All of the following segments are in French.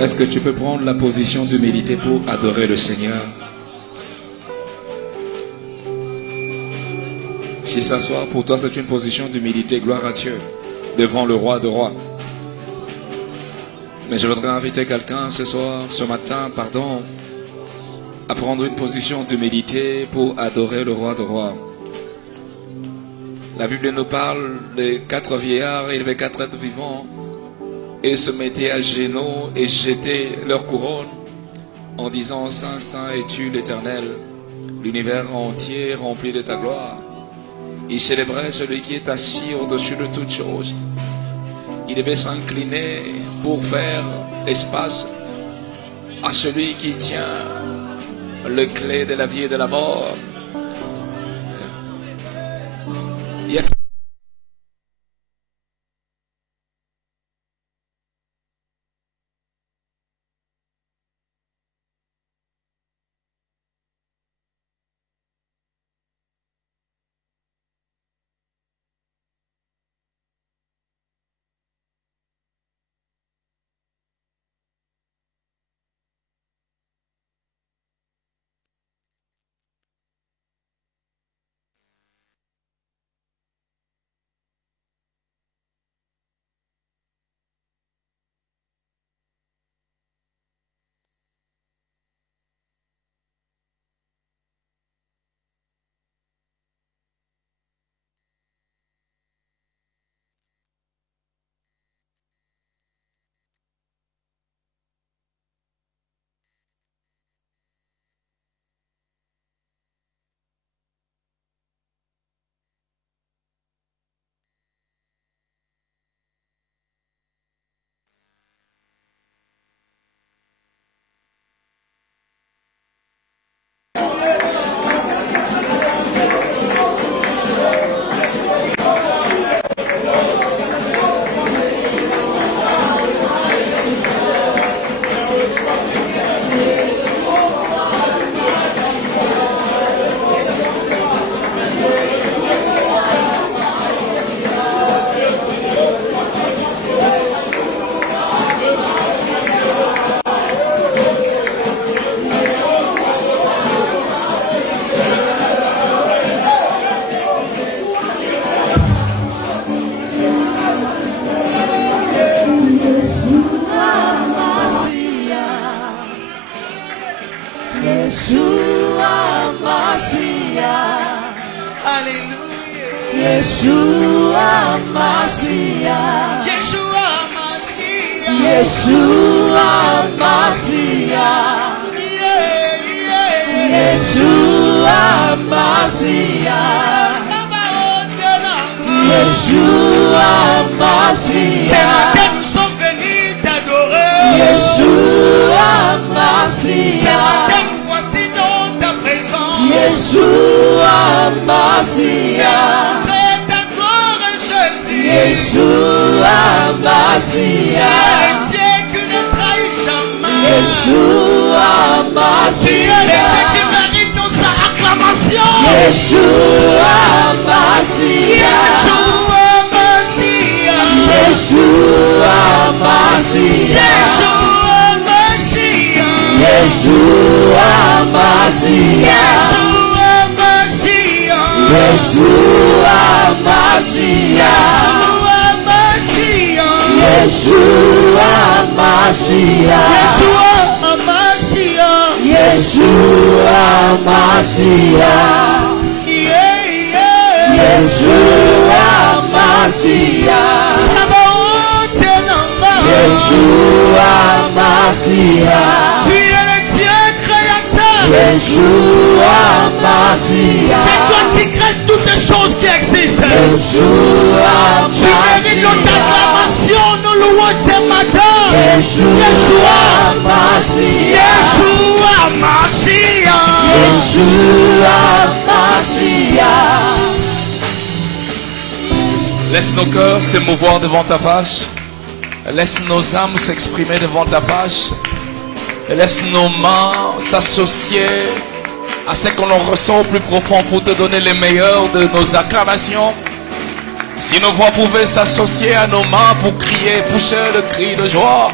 Est-ce que tu peux prendre la position d'humilité pour adorer le Seigneur? Si s'asseoir pour toi c'est une position d'humilité, gloire à Dieu, devant le roi de rois. Mais je voudrais inviter quelqu'un ce soir, ce matin, pardon, à prendre une position d'humilité pour adorer le roi de rois. La Bible nous parle de 4 vieillards, il y avait 4 êtres vivants, et se mettaient à genoux et jetaient leur couronne en disant: Saint, Saint es-tu l'Éternel, l'univers entier rempli de ta gloire. Il célébrait celui qui est assis au-dessus de toutes choses. Il devait s'incliner pour faire espace à celui qui tient le clé de la vie et de la mort. Laisse nos cœurs s'émouvoir devant ta face. Laisse nos âmes s'exprimer devant ta face. Laisse nos mains s'associer à ce que l'on ressent au plus profond pour te donner les meilleurs de nos acclamations. Si nos voix pouvaient s'associer à nos mains pour crier, pousser le cri de joie.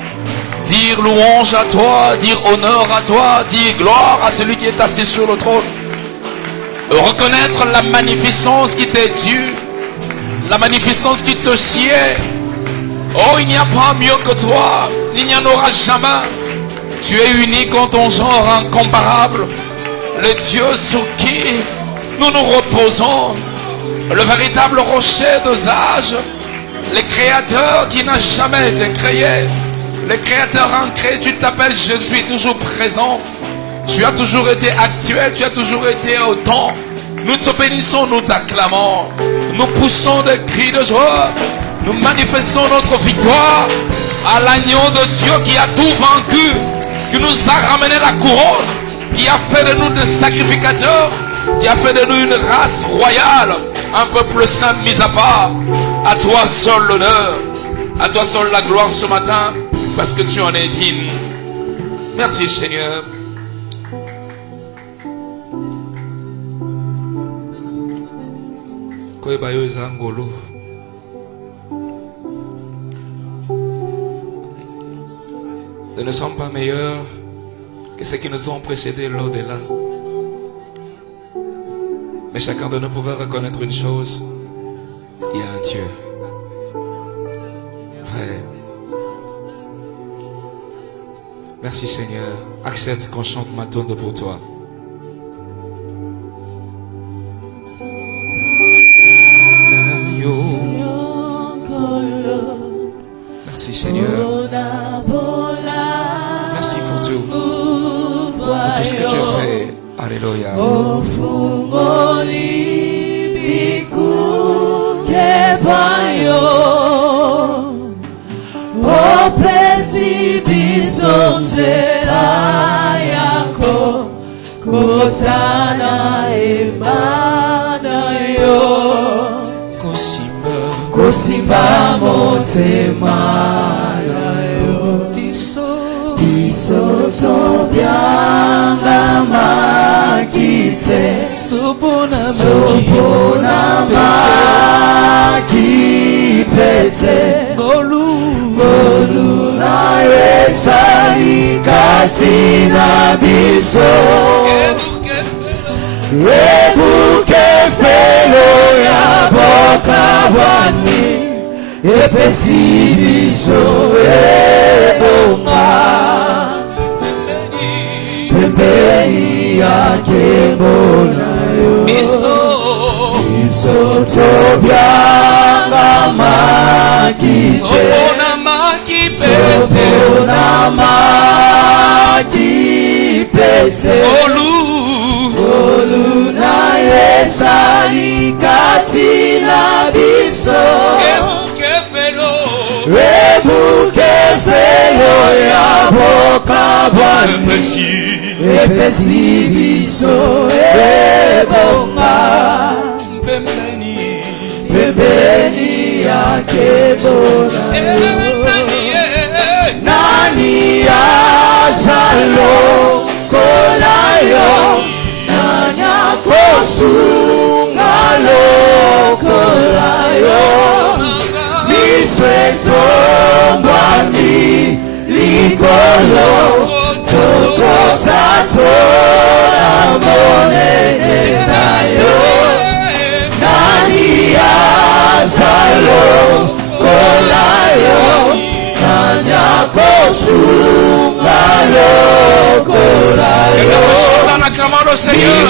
Dire louange à toi, dire honneur à toi, dire gloire à celui qui est assis sur le trône. Reconnaître la magnificence qui t'est due, la magnificence qui te sied. Oh, il n'y a pas mieux que toi, il n'y en aura jamais. Tu es unique en ton genre, incomparable. Le Dieu sur qui nous nous reposons, le véritable rocher des âges, le créateur qui n'a jamais été créé, le créateur ancré. Tu t'appelles je suis toujours présent. Tu as toujours été actuel, tu as toujours été au temps. Nous te bénissons, nous t'acclamons. Nous poussons des cris de joie. Nous manifestons notre victoire à l'agneau de Dieu qui a tout vaincu, qui nous a ramené la couronne, qui a fait de nous des sacrificateurs, qui a fait de nous une race royale, un peuple saint mis à part. À toi seul l'honneur, à toi seul la gloire ce matin, parce que tu en es digne. Merci Seigneur. Nous ne sommes pas meilleurs que ceux qui nous ont précédés l'au-delà. Mais chacun de nous pouvait reconnaître une chose: il y a un Dieu. Frère, merci Seigneur. Accepte qu'on chante ma tonde pour toi. Merci Seigneur. Merci pour tout ce que tu as fait. Alléluia. Kosimba motema yo biso tobyanga makite sobona makipete golu na resali katina biso Ebuke felo ya boka wani Epesi biso ebonga Pembeni ya kebona yo Biso tobyanga makite Sobona makipete Olu na yesali katina biso Rebuke felo ya boka bwani Epesi biso ebonga Pembeni ya kebona Nani ya zalo kolayo Kosungalo kolayo Nisweto mbani likolo Tokotato amonene nayo Nani azalo kolayo Nanya kosungalo kolayo Acclamons le Seigneur.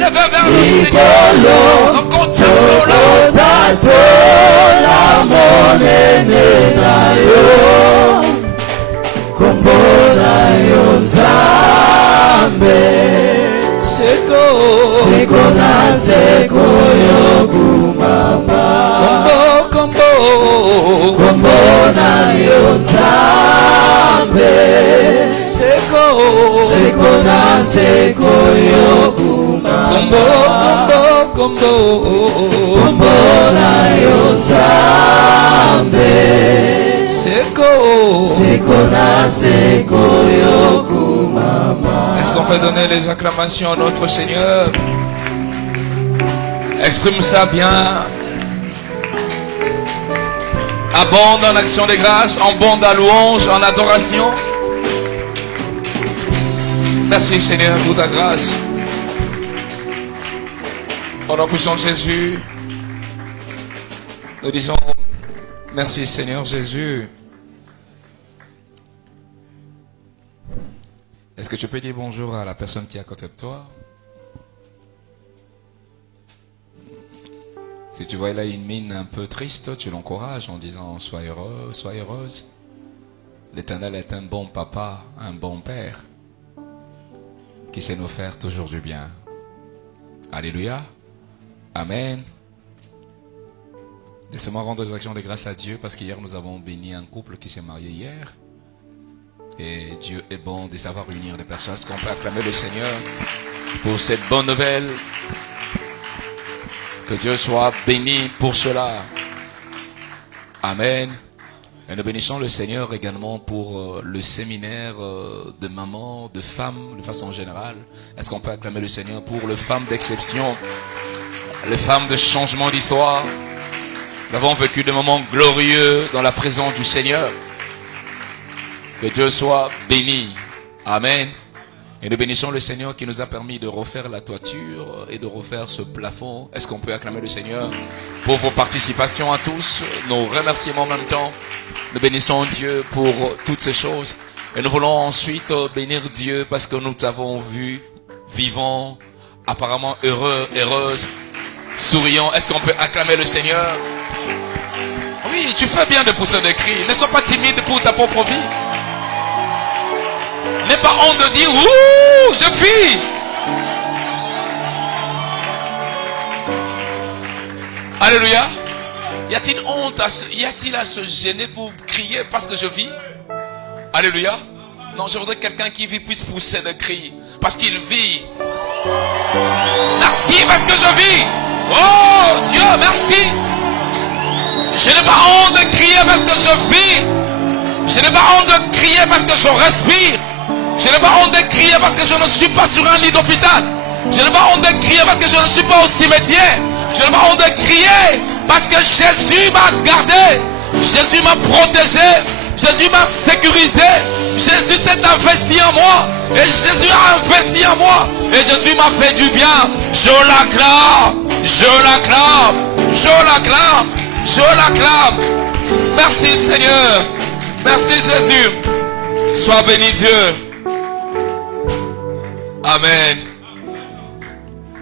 Levez vers le Seigneur. Donc Seko yokuma Kombo na yonzambe Seko yokuma. Est-ce qu'on peut donner les acclamations à notre Seigneur? Exprime ça bien. Abonde en action de grâce, abonde en louange, en adoration. Merci Seigneur pour ta grâce. Au nom puissant de Jésus, nous disons merci Seigneur Jésus. Est-ce que tu peux dire bonjour à la personne qui est à côté de toi? Si tu vois là une mine un peu triste, tu l'encourages en disant sois heureux, sois heureuse. L'Éternel est un bon papa, un bon père qui sait nous faire toujours du bien. Alléluia. Amen. Laissez-moi rendre des actions de grâce à Dieu parce qu'hier nous avons béni un couple qui s'est marié hier. Et Dieu est bon de savoir unir les personnes. Est-ce qu'on peut acclamer le Seigneur pour cette bonne nouvelle? Que Dieu soit béni pour cela. Amen. Et nous bénissons le Seigneur également pour le séminaire de mamans, de femmes de façon générale. Est-ce qu'on peut acclamer le Seigneur pour les femmes d'exception, les femmes de changement d'histoire? Nous avons vécu des moments glorieux dans la présence du Seigneur. Que Dieu soit béni. Amen. Et nous bénissons le Seigneur qui nous a permis de refaire la toiture et de refaire ce plafond. Est-ce qu'on peut acclamer le Seigneur pour vos participations à tous, nos remerciements en même temps. Nous bénissons Dieu pour toutes ces choses. Et nous voulons ensuite bénir Dieu parce que nous t'avons vu vivant, apparemment heureux, heureuse, souriant. Est-ce qu'on peut acclamer le Seigneur? Oui, tu fais bien de pousser des cris. Ne sois pas timide pour ta propre vie. N'aie pas honte de dire ouh, je vis. Alléluia. Y a-t-il honte y a-t-il à se gêner pour crier parce que je vis? Alléluia. Non, je voudrais que quelqu'un qui vit puisse pousser des cris parce qu'il vit. Merci parce que je vis. Oh Dieu, merci. Je n'ai pas honte de crier parce que je vis. Je n'ai pas honte de crier parce que je respire. Je n'ai pas honte de crier parce que je ne suis pas sur un lit d'hôpital. Je n'ai pas honte de crier parce que je ne suis pas au cimetière. Je n'ai pas honte de crier parce que Jésus m'a gardé. Jésus m'a protégé. Jésus m'a sécurisé. Jésus s'est investi en moi. Et Jésus a investi en moi. Et Jésus m'a fait du bien. Je l'acclame. Je l'acclame. Je l'acclame. Je l'acclame. Merci Seigneur. Merci Jésus. Sois béni Dieu. Amen.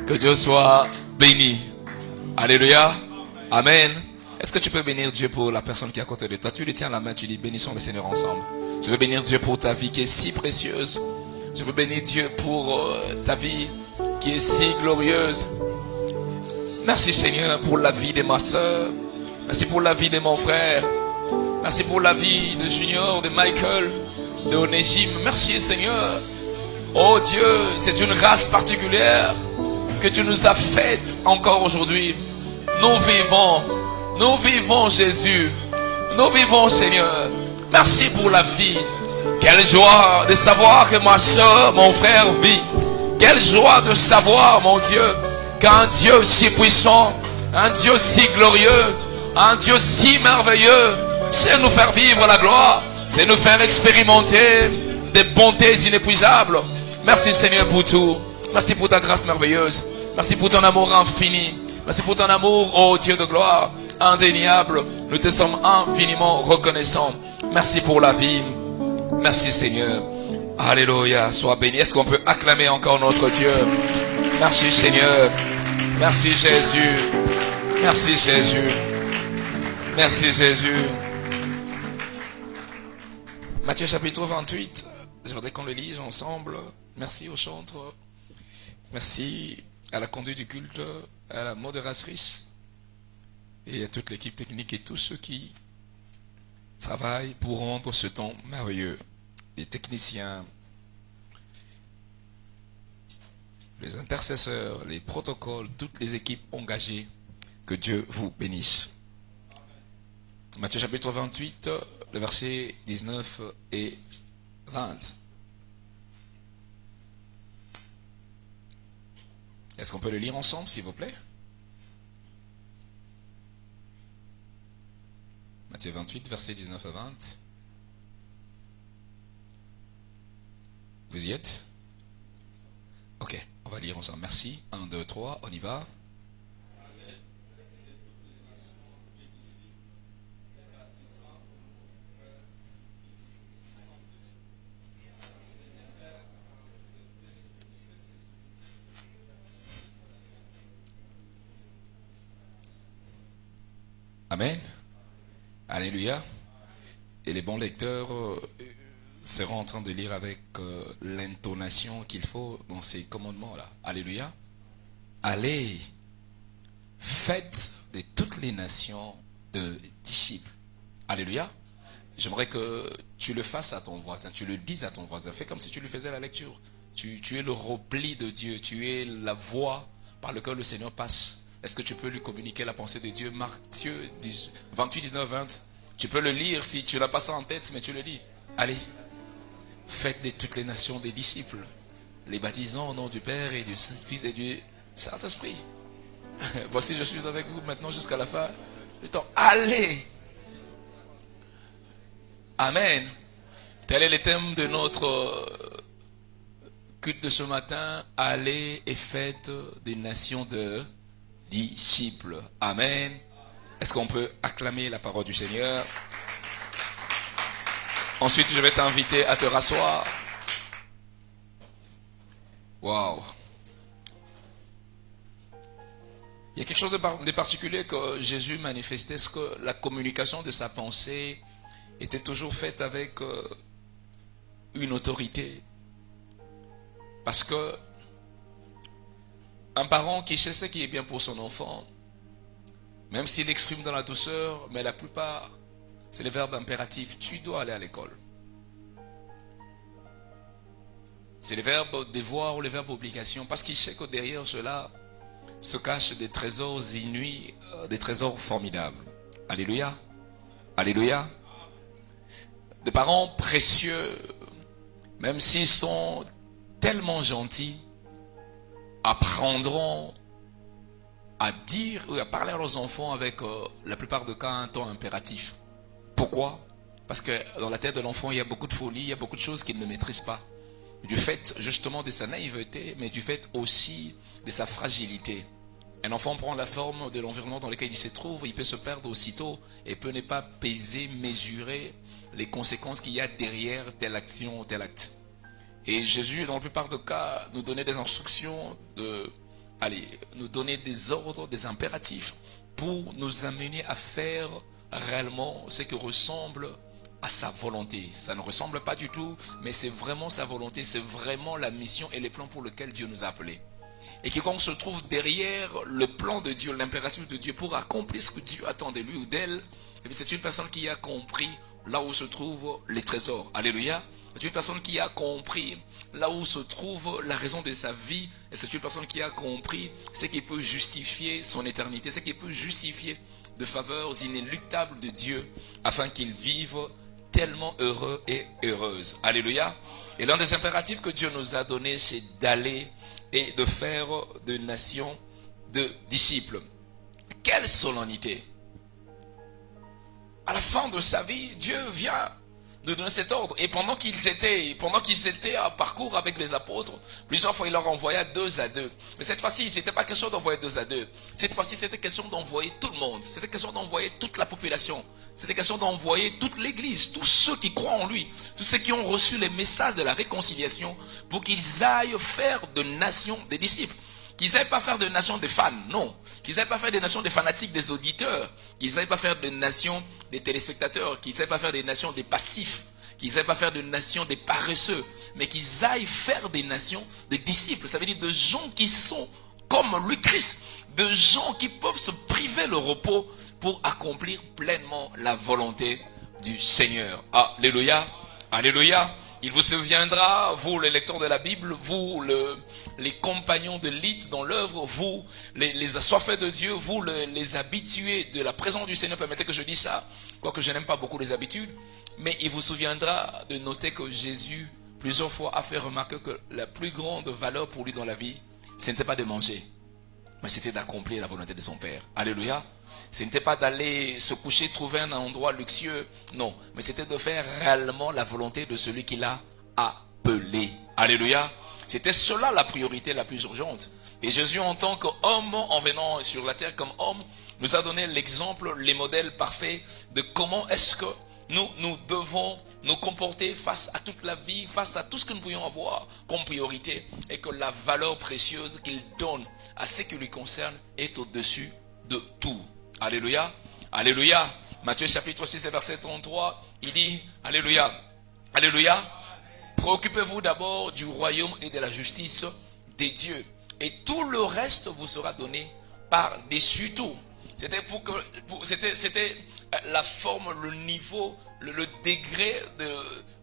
Que Dieu soit béni. Alléluia. Amen. Est-ce que tu peux bénir Dieu pour la personne qui est à côté de toi? Tu lui tiens la main, tu dis bénissons le Seigneur ensemble. Je veux bénir Dieu pour ta vie qui est si précieuse. Je veux bénir Dieu pour ta vie qui est si glorieuse. Merci Seigneur pour la vie de ma soeur. Merci pour la vie de mon frère. Merci pour la vie de Junior, de Michael, de Onégime. Merci Seigneur. Oh Dieu, c'est une grâce particulière que tu nous as faite encore aujourd'hui. Nous vivons Jésus. Nous vivons Seigneur. Merci pour la vie. Quelle joie de savoir que ma soeur, mon frère vit. Quelle joie de savoir, mon Dieu, qu'un Dieu si puissant, un Dieu si glorieux, un Dieu si merveilleux, c'est nous faire vivre la gloire, c'est nous faire expérimenter des bontés inépuisables. Merci Seigneur pour tout. Merci pour ta grâce merveilleuse. Merci pour ton amour infini. Merci pour ton amour, oh Dieu de gloire, indéniable. Nous te sommes infiniment reconnaissants. Merci pour la vie. Merci Seigneur. Alléluia. Sois béni. Est-ce qu'on peut acclamer encore notre Dieu? Merci Seigneur. Merci Jésus. Merci Jésus. Merci Jésus. Matthieu chapitre 28. Je voudrais qu'on le lise ensemble. Merci au chantre. Merci à la conduite du culte, à la modératrice et à toute l'équipe technique et tous ceux qui travaillent pour rendre ce temps merveilleux. Les techniciens, les intercesseurs, les protocoles, toutes les équipes engagées. Que Dieu vous bénisse. Matthieu chapitre 28, le verset 19 et 20. Est-ce qu'on peut le lire ensemble, s'il vous plaît? Matthieu 28, versets 19 à 20. Vous y êtes? Ok, on va lire ensemble. Merci. 1, 2, 3, on y va. Amen. Alléluia. Et les bons lecteurs seront en train de lire avec l'intonation qu'il faut dans ces commandements-là. Alléluia. Allez, faites de toutes les nations de disciples. Alléluia. J'aimerais que tu le fasses à ton voisin, tu le dises à ton voisin. Fais comme si tu lui faisais la lecture. Tu es le repli de Dieu, tu es la voie par laquelle le Seigneur passe. Est-ce que tu peux lui communiquer la pensée de Dieu? Matthieu 28, 19, 20. Tu peux le lire si tu n'as pas ça en tête, mais tu le lis. Allez, faites de toutes les nations des disciples, les baptisant au nom du Père et du Fils et du Saint-Esprit. Voici, je suis avec vous maintenant jusqu'à la fin du temps. Allez! Amen. Tel est le thème de notre culte de ce matin. Allez et faites des nations de disciples. Amen. Est-ce qu'on peut acclamer la parole du Seigneur? Ensuite, je vais t'inviter à te rasseoir. Waouh. Il y a quelque chose de particulier que Jésus manifestait, c'est que la communication de sa pensée était toujours faite avec une autorité. Parce que un parent qui sait ce qui est bien pour son enfant, même s'il exprime dans la douceur, mais la plupart, c'est le verbe impératif. Tu dois aller à l'école. C'est le verbe devoir ou le verbe obligation. Parce qu'il sait que derrière cela se cachent des trésors inouïs, des trésors formidables. Alléluia. Alléluia. Des parents précieux, même s'ils sont tellement gentils, apprendront à dire ou à parler à leurs enfants avec la plupart des cas un ton impératif. Pourquoi? Parce que dans la tête de l'enfant, il y a beaucoup de folie, il y a beaucoup de choses qu'il ne maîtrise pas. Du fait justement de sa naïveté, mais du fait aussi de sa fragilité. Un enfant prend la forme de l'environnement dans lequel il se trouve, il peut se perdre aussitôt et peut ne pas peser, mesurer les conséquences qu'il y a derrière telle action ou tel acte. Et Jésus, dans la plupart des cas, nous donnait des instructions, nous donner des ordres, des impératifs pour nous amener à faire réellement ce qui ressemble à sa volonté. Ça ne ressemble pas du tout, mais c'est vraiment sa volonté, c'est vraiment la mission et les plans pour lesquels Dieu nous a appelés. Et quiconque se trouve derrière le plan de Dieu, l'impératif de Dieu pour accomplir ce que Dieu attend de lui ou d'elle, c'est une personne qui a compris là où se trouvent les trésors. Alléluia. C'est une personne qui a compris là où se trouve la raison de sa vie. Et c'est une personne qui a compris ce qui peut justifier son éternité, ce qui peut justifier de faveurs inéluctables de Dieu afin qu'il vive tellement heureux et heureuse. Alléluia. Et l'un des impératifs que Dieu nous a donné, c'est d'aller et de faire de nations de disciples. Quelle solennité! À la fin de sa vie, Dieu vient de donner cet ordre. Et pendant qu'ils étaient à parcours avec les apôtres, plusieurs fois il leur envoya 2 à 2. Mais cette fois-ci, ce n'était pas question d'envoyer 2 à 2. Cette fois-ci, c'était question d'envoyer tout le monde. C'était question d'envoyer toute la population. C'était question d'envoyer toute l'église, tous ceux qui croient en lui, tous ceux qui ont reçu les messages de la réconciliation, pour qu'ils aillent faire de nations des disciples. Qu'ils n'aillent pas faire de nations de fans, non. Qu'ils n'aillent pas faire des nations des fanatiques, des auditeurs. Qu'ils n'aillent pas faire de nations des téléspectateurs. Qu'ils n'aillent pas faire des nations des passifs. Qu'ils n'aillent pas faire de nations des paresseux. Mais qu'ils aillent faire des nations de disciples. Ça veut dire de gens qui sont comme lui Christ. De gens qui peuvent se priver le repos pour accomplir pleinement la volonté du Seigneur. Alléluia. Alléluia. Il vous souviendra, vous les lecteurs de la Bible, vous les compagnons de l'élite dans l'œuvre, vous les assoiffés de Dieu, vous les habitués de la présence du Seigneur, permettez que je dise ça, quoique je n'aime pas beaucoup les habitudes, mais il vous souviendra de noter que Jésus plusieurs fois a fait remarquer que la plus grande valeur pour lui dans la vie, ce n'était pas de manger, mais c'était d'accomplir la volonté de son Père. Alléluia. Ce n'était pas d'aller se coucher, trouver un endroit luxueux. Non, mais c'était de faire réellement la volonté de celui qui l'a appelé. Alléluia. C'était cela la priorité la plus urgente. Et Jésus, en tant qu'homme, en venant sur la terre comme homme, nous a donné l'exemple, les modèles parfaits de comment est-ce que nous devons nous comporter face à toute la vie, face à tout ce que nous pourrions avoir comme priorité, et que la valeur précieuse qu'il donne à ce qui lui concerne est au-dessus de tout. Alléluia. Alléluia. Matthieu chapitre 6, verset 33, il dit, Alléluia. Alléluia. Préoccupez-vous d'abord du royaume et de la justice des dieux, et tout le reste vous sera donné par-dessus tout. C'était la forme, le niveau, le degré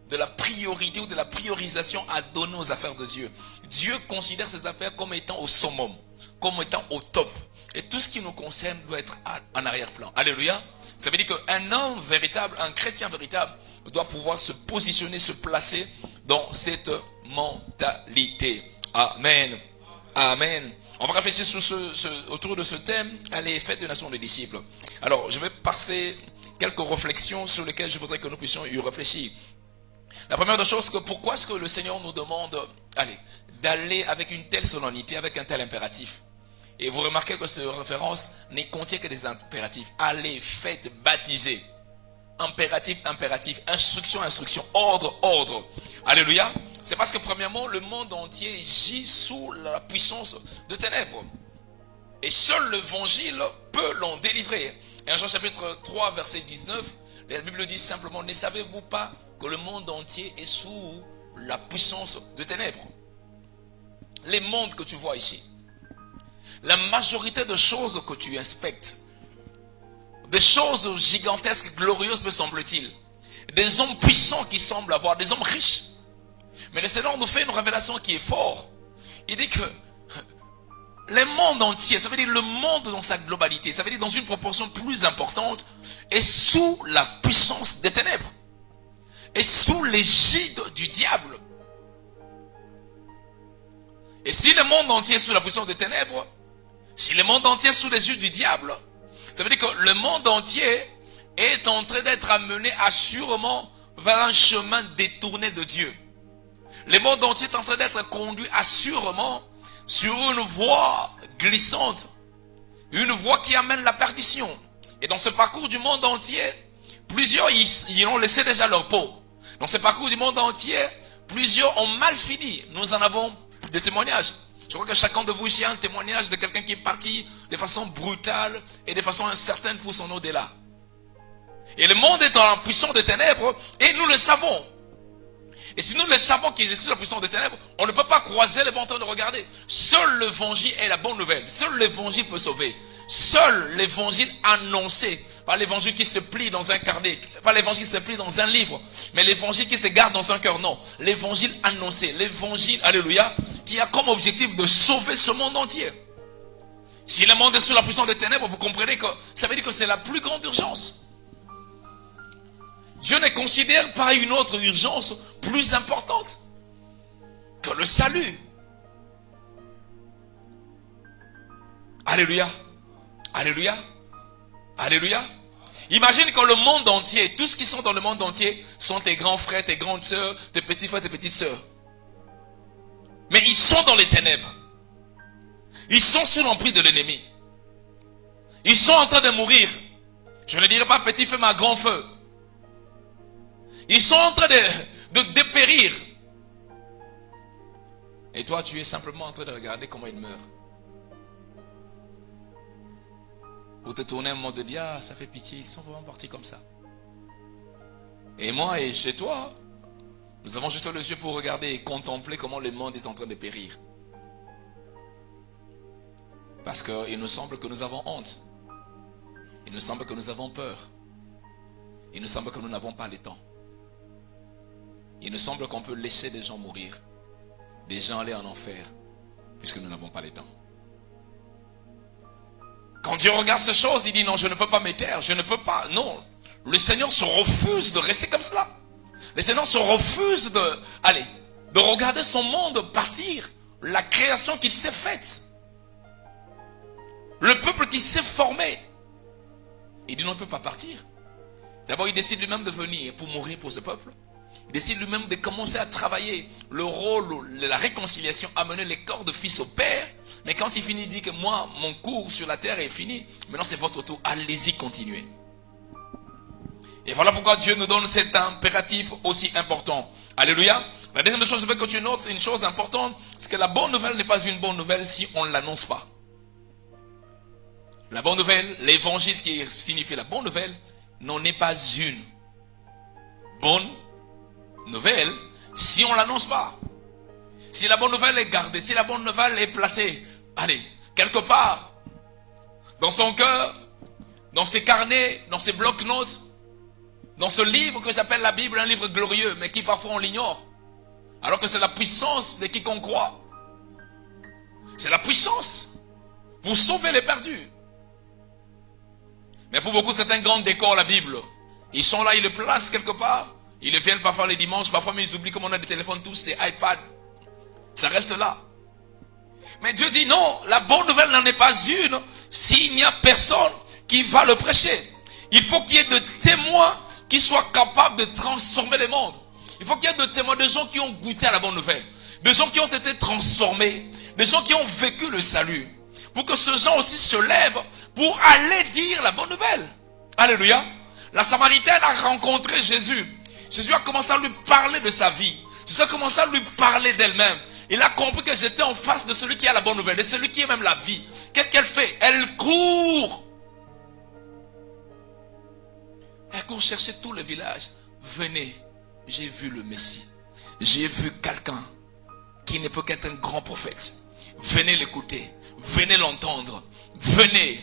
de la priorité ou de la priorisation à donner aux affaires de Dieu. Dieu considère ses affaires comme étant au summum, comme étant au top. Et tout ce qui nous concerne doit être en arrière-plan. Alléluia. Ça veut dire qu'un homme véritable, un chrétien véritable, doit pouvoir se positionner, se placer dans cette mentalité. Amen. Amen. On va réfléchir autour de ce thème, les fêtes de nation des disciples. Alors, je vais passer quelques réflexions sur lesquelles je voudrais que nous puissions y réfléchir. La première des choses, pourquoi est-ce que le Seigneur nous demande d'aller avec une telle solennité, avec un tel impératif? Et vous remarquez que cette référence ne contient que des impératifs. Allez, faites, baptisez. Impératif, impératif, instruction, instruction, ordre, ordre. Alléluia. C'est parce que premièrement, le monde entier gît sous la puissance de ténèbres. Et seul l'évangile peut l'en délivrer. Et en Jean chapitre 3, verset 19, la Bible dit simplement, ne savez-vous pas que le monde entier est sous la puissance de ténèbres? Les mondes que tu vois ici, la majorité de choses que tu inspectes, des choses gigantesques, glorieuses me semble-t-il, des hommes puissants qui semblent avoir, des hommes riches. Mais le Seigneur nous fait une révélation qui est forte. Il dit que le monde entier, ça veut dire le monde dans sa globalité, ça veut dire dans une proportion plus importante, est sous la puissance des ténèbres, est sous l'égide du diable. Et si le monde entier est sous la puissance des ténèbres, si le monde entier est sous les yeux du diable, ça veut dire que le monde entier est en train d'être amené assurément vers un chemin détourné de Dieu. Le monde entier est en train d'être conduit assurément sur une voie glissante, une voie qui amène la perdition. Et dans ce parcours du monde entier, plusieurs y ont laissé déjà leur peau. Dans ce parcours du monde entier, plusieurs ont mal fini. Nous en avons des témoignages. Je crois que chacun de vous ici a un témoignage de quelqu'un qui est parti de façon brutale et de façon incertaine pour son au-delà. Et le monde est dans la puissance des ténèbres et nous le savons. Et si nous le savons qu'il est sous la puissance des ténèbres, on ne peut pas croiser les bons temps de regarder. Seul l'évangile est la bonne nouvelle. Seul l'évangile peut sauver. Seul l'évangile annoncé, pas l'évangile qui se plie dans un carnet, pas l'évangile qui se plie dans un livre, mais l'évangile qui se garde dans un cœur, non. L'évangile annoncé, l'évangile, alléluia, qui a comme objectif de sauver ce monde entier. Si le monde est sous la puissance des ténèbres, vous comprenez que ça veut dire que c'est la plus grande urgence. Dieu ne considère pas une autre urgence plus importante que le salut. Alléluia. Alléluia. Alléluia. Imagine que le monde entier, tous ceux qui sont dans le monde entier sont tes grands frères, tes grandes sœurs, tes petits frères, tes petites sœurs. Mais ils sont dans les ténèbres. Ils sont sous l'emprise de l'ennemi. Ils sont en train de mourir. Je ne dirais pas petit feu, mais grand feu. Ils sont en train de dépérir. Et toi, tu es simplement en train de regarder comment ils meurent. Ou te tourner un moment de dire, ah, ça fait pitié, ils sont vraiment partis comme ça. Et moi et chez toi, nous avons juste les yeux pour regarder et contempler comment le monde est en train de périr. Parce qu'il nous semble que nous avons honte. Il nous semble que nous avons peur. Il nous semble que nous n'avons pas le temps. Il nous semble qu'on peut laisser des gens mourir, des gens aller en enfer, puisque nous n'avons pas le temps. Quand Dieu regarde ces choses, il dit non, je ne peux pas me taire, je ne peux pas, non. Le Seigneur se refuse de rester comme cela. Le Seigneur se refuse de regarder son monde partir, la création qu'il s'est faite. Le peuple qui s'est formé. Il dit non, il ne peut pas partir. D'abord, il décide lui-même de venir pour mourir pour ce peuple. Il décide lui-même de commencer à travailler le rôle de la réconciliation, amener les corps de fils au Père. Mais quand il finit, il dit que moi, mon cours sur la terre est fini. Maintenant, c'est votre tour. Allez-y, continuez. Et voilà pourquoi Dieu nous donne cet impératif aussi important. Alléluia. La deuxième chose, je veux que tu notes une chose importante, c'est que la bonne nouvelle n'est pas une bonne nouvelle si on ne l'annonce pas. La bonne nouvelle, l'évangile qui signifie la bonne nouvelle, n'en est pas une bonne nouvelle si on ne l'annonce pas. Si la bonne nouvelle est gardée, si la bonne nouvelle est placée, allez, quelque part, dans son cœur, dans ses carnets, dans ses blocs-notes, dans ce livre que j'appelle la Bible, un livre glorieux, mais qui parfois on l'ignore. Alors que c'est la puissance de quiconque croit. C'est la puissance pour sauver les perdus. Mais pour beaucoup, c'est un grand décor, la Bible. Ils sont là, ils le placent quelque part. Ils le viennent parfois les dimanches, parfois mais ils oublient comme on a des téléphones tous, des iPads. Ça reste là. Mais Dieu dit non, la bonne nouvelle n'en est pas une s'il n'y a personne qui va le prêcher. Il faut qu'il y ait de témoins qui soient capables de transformer le monde. Il faut qu'il y ait de témoins, de gens qui ont goûté à la bonne nouvelle. De gens qui ont été transformés. Des gens qui ont vécu le salut. Pour que ce gens aussi se lèvent pour aller dire la bonne nouvelle. Alléluia. La Samaritaine a rencontré Jésus. Jésus a commencé à lui parler de sa vie. Jésus a commencé à lui parler d'elle-même. Il a compris que j'étais en face de celui qui a la bonne nouvelle, de celui qui a même la vie. Qu'est-ce qu'elle fait? Elle court. Elle court chercher tout le village. Venez, j'ai vu le Messie. J'ai vu quelqu'un qui ne peut qu'être un grand prophète. Venez l'écouter. Venez l'entendre. Venez.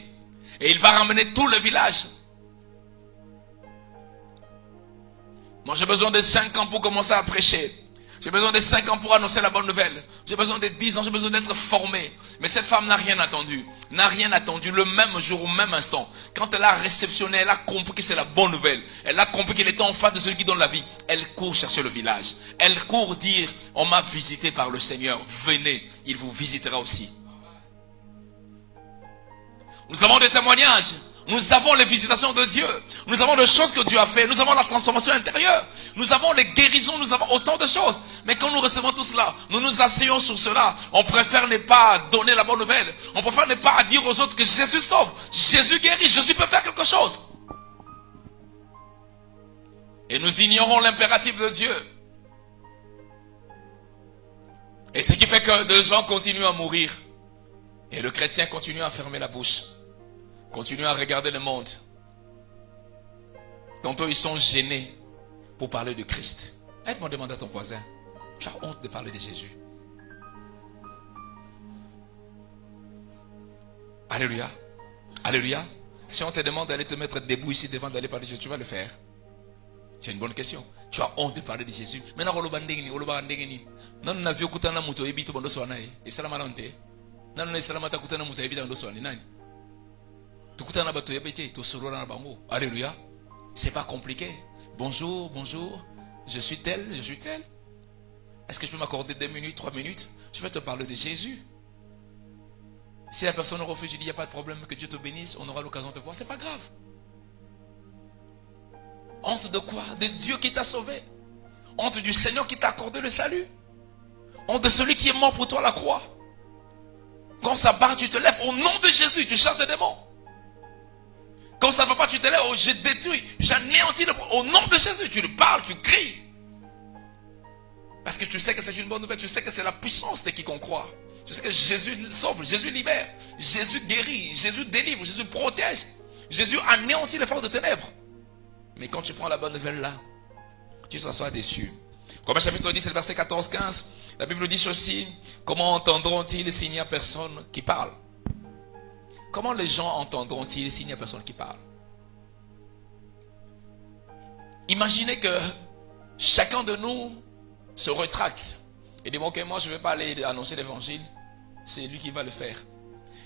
Et il va ramener tout le village. Moi, j'ai besoin de 5 ans pour commencer à prêcher. J'ai besoin de 5 ans pour annoncer la bonne nouvelle. J'ai besoin de 10 ans, j'ai besoin d'être formé. Mais cette femme n'a rien attendu. N'a rien attendu le même jour, au même instant. Quand elle a réceptionné, elle a compris que c'est la bonne nouvelle. Elle a compris qu'elle était en face de celui qui donne la vie. Elle court chercher le village. Elle court dire, on m'a visité par le Seigneur. Venez, il vous visitera aussi. Nous avons des témoignages. Nous avons les visitations de Dieu. Nous avons des choses que Dieu a fait. Nous avons la transformation intérieure. Nous avons les guérisons. Nous avons autant de choses. Mais quand nous recevons tout cela, nous nous asseyons sur cela. On préfère ne pas donner la bonne nouvelle. On préfère ne pas dire aux autres que Jésus sauve. Jésus guérit. Jésus peut faire quelque chose. Et nous ignorons l'impératif de Dieu. Et ce qui fait que des gens continuent à mourir. Et le chrétien continue à fermer la bouche. Continue à regarder le monde. Tantôt ils sont gênés pour parler de Christ. Aide-moi à demander à ton voisin. Tu as honte de parler de Jésus. Alléluia. Alléluia. Si on te demande d'aller te mettre debout ici devant d'aller parler de Jésus, tu vas le faire. C'est une bonne question. Tu as honte de parler de Jésus. Maintenant, on va dire non, on a vu que tu as muto ebi to bando so anaye. Et ça la malante. Non, non, ça la mata kutana muto ebi bando so anaye. Alléluia. C'est pas compliqué. Bonjour, bonjour. Je suis tel, je suis tel. Est-ce que je peux m'accorder 2 minutes, 3 minutes? Je vais te parler de Jésus. Si la personne refuse, je dis il n'y a pas de problème, que Dieu te bénisse, on aura l'occasion de te voir. C'est pas grave. Honte de quoi? De Dieu qui t'a sauvé. Honte du Seigneur qui t'a accordé le salut. Honte de celui qui est mort pour toi à la croix. Quand ça bat, tu te lèves au nom de Jésus, tu chasses les démons. Quand ça ne va pas, tu te lèves, oh, je détruis, j'anéantis au nom de Jésus. Tu le parles, tu cries. Parce que tu sais que c'est une bonne nouvelle, tu sais que c'est la puissance de quiconque croit. Tu sais que Jésus sauve, Jésus libère, Jésus guérit, Jésus délivre, Jésus protège. Jésus anéantit les forces de ténèbres. Mais quand tu prends la bonne nouvelle là, tu s'assois déçu. Comme chapitre 10, c'est le verset 14-15. La Bible dit ceci: comment entendront-ils s'il n'y a personne qui parle? Comment les gens entendront-ils s'il n'y a personne qui parle? Imaginez que chacun de nous se rétracte et dit ok, moi je ne vais pas aller annoncer l'évangile, c'est lui qui va le faire.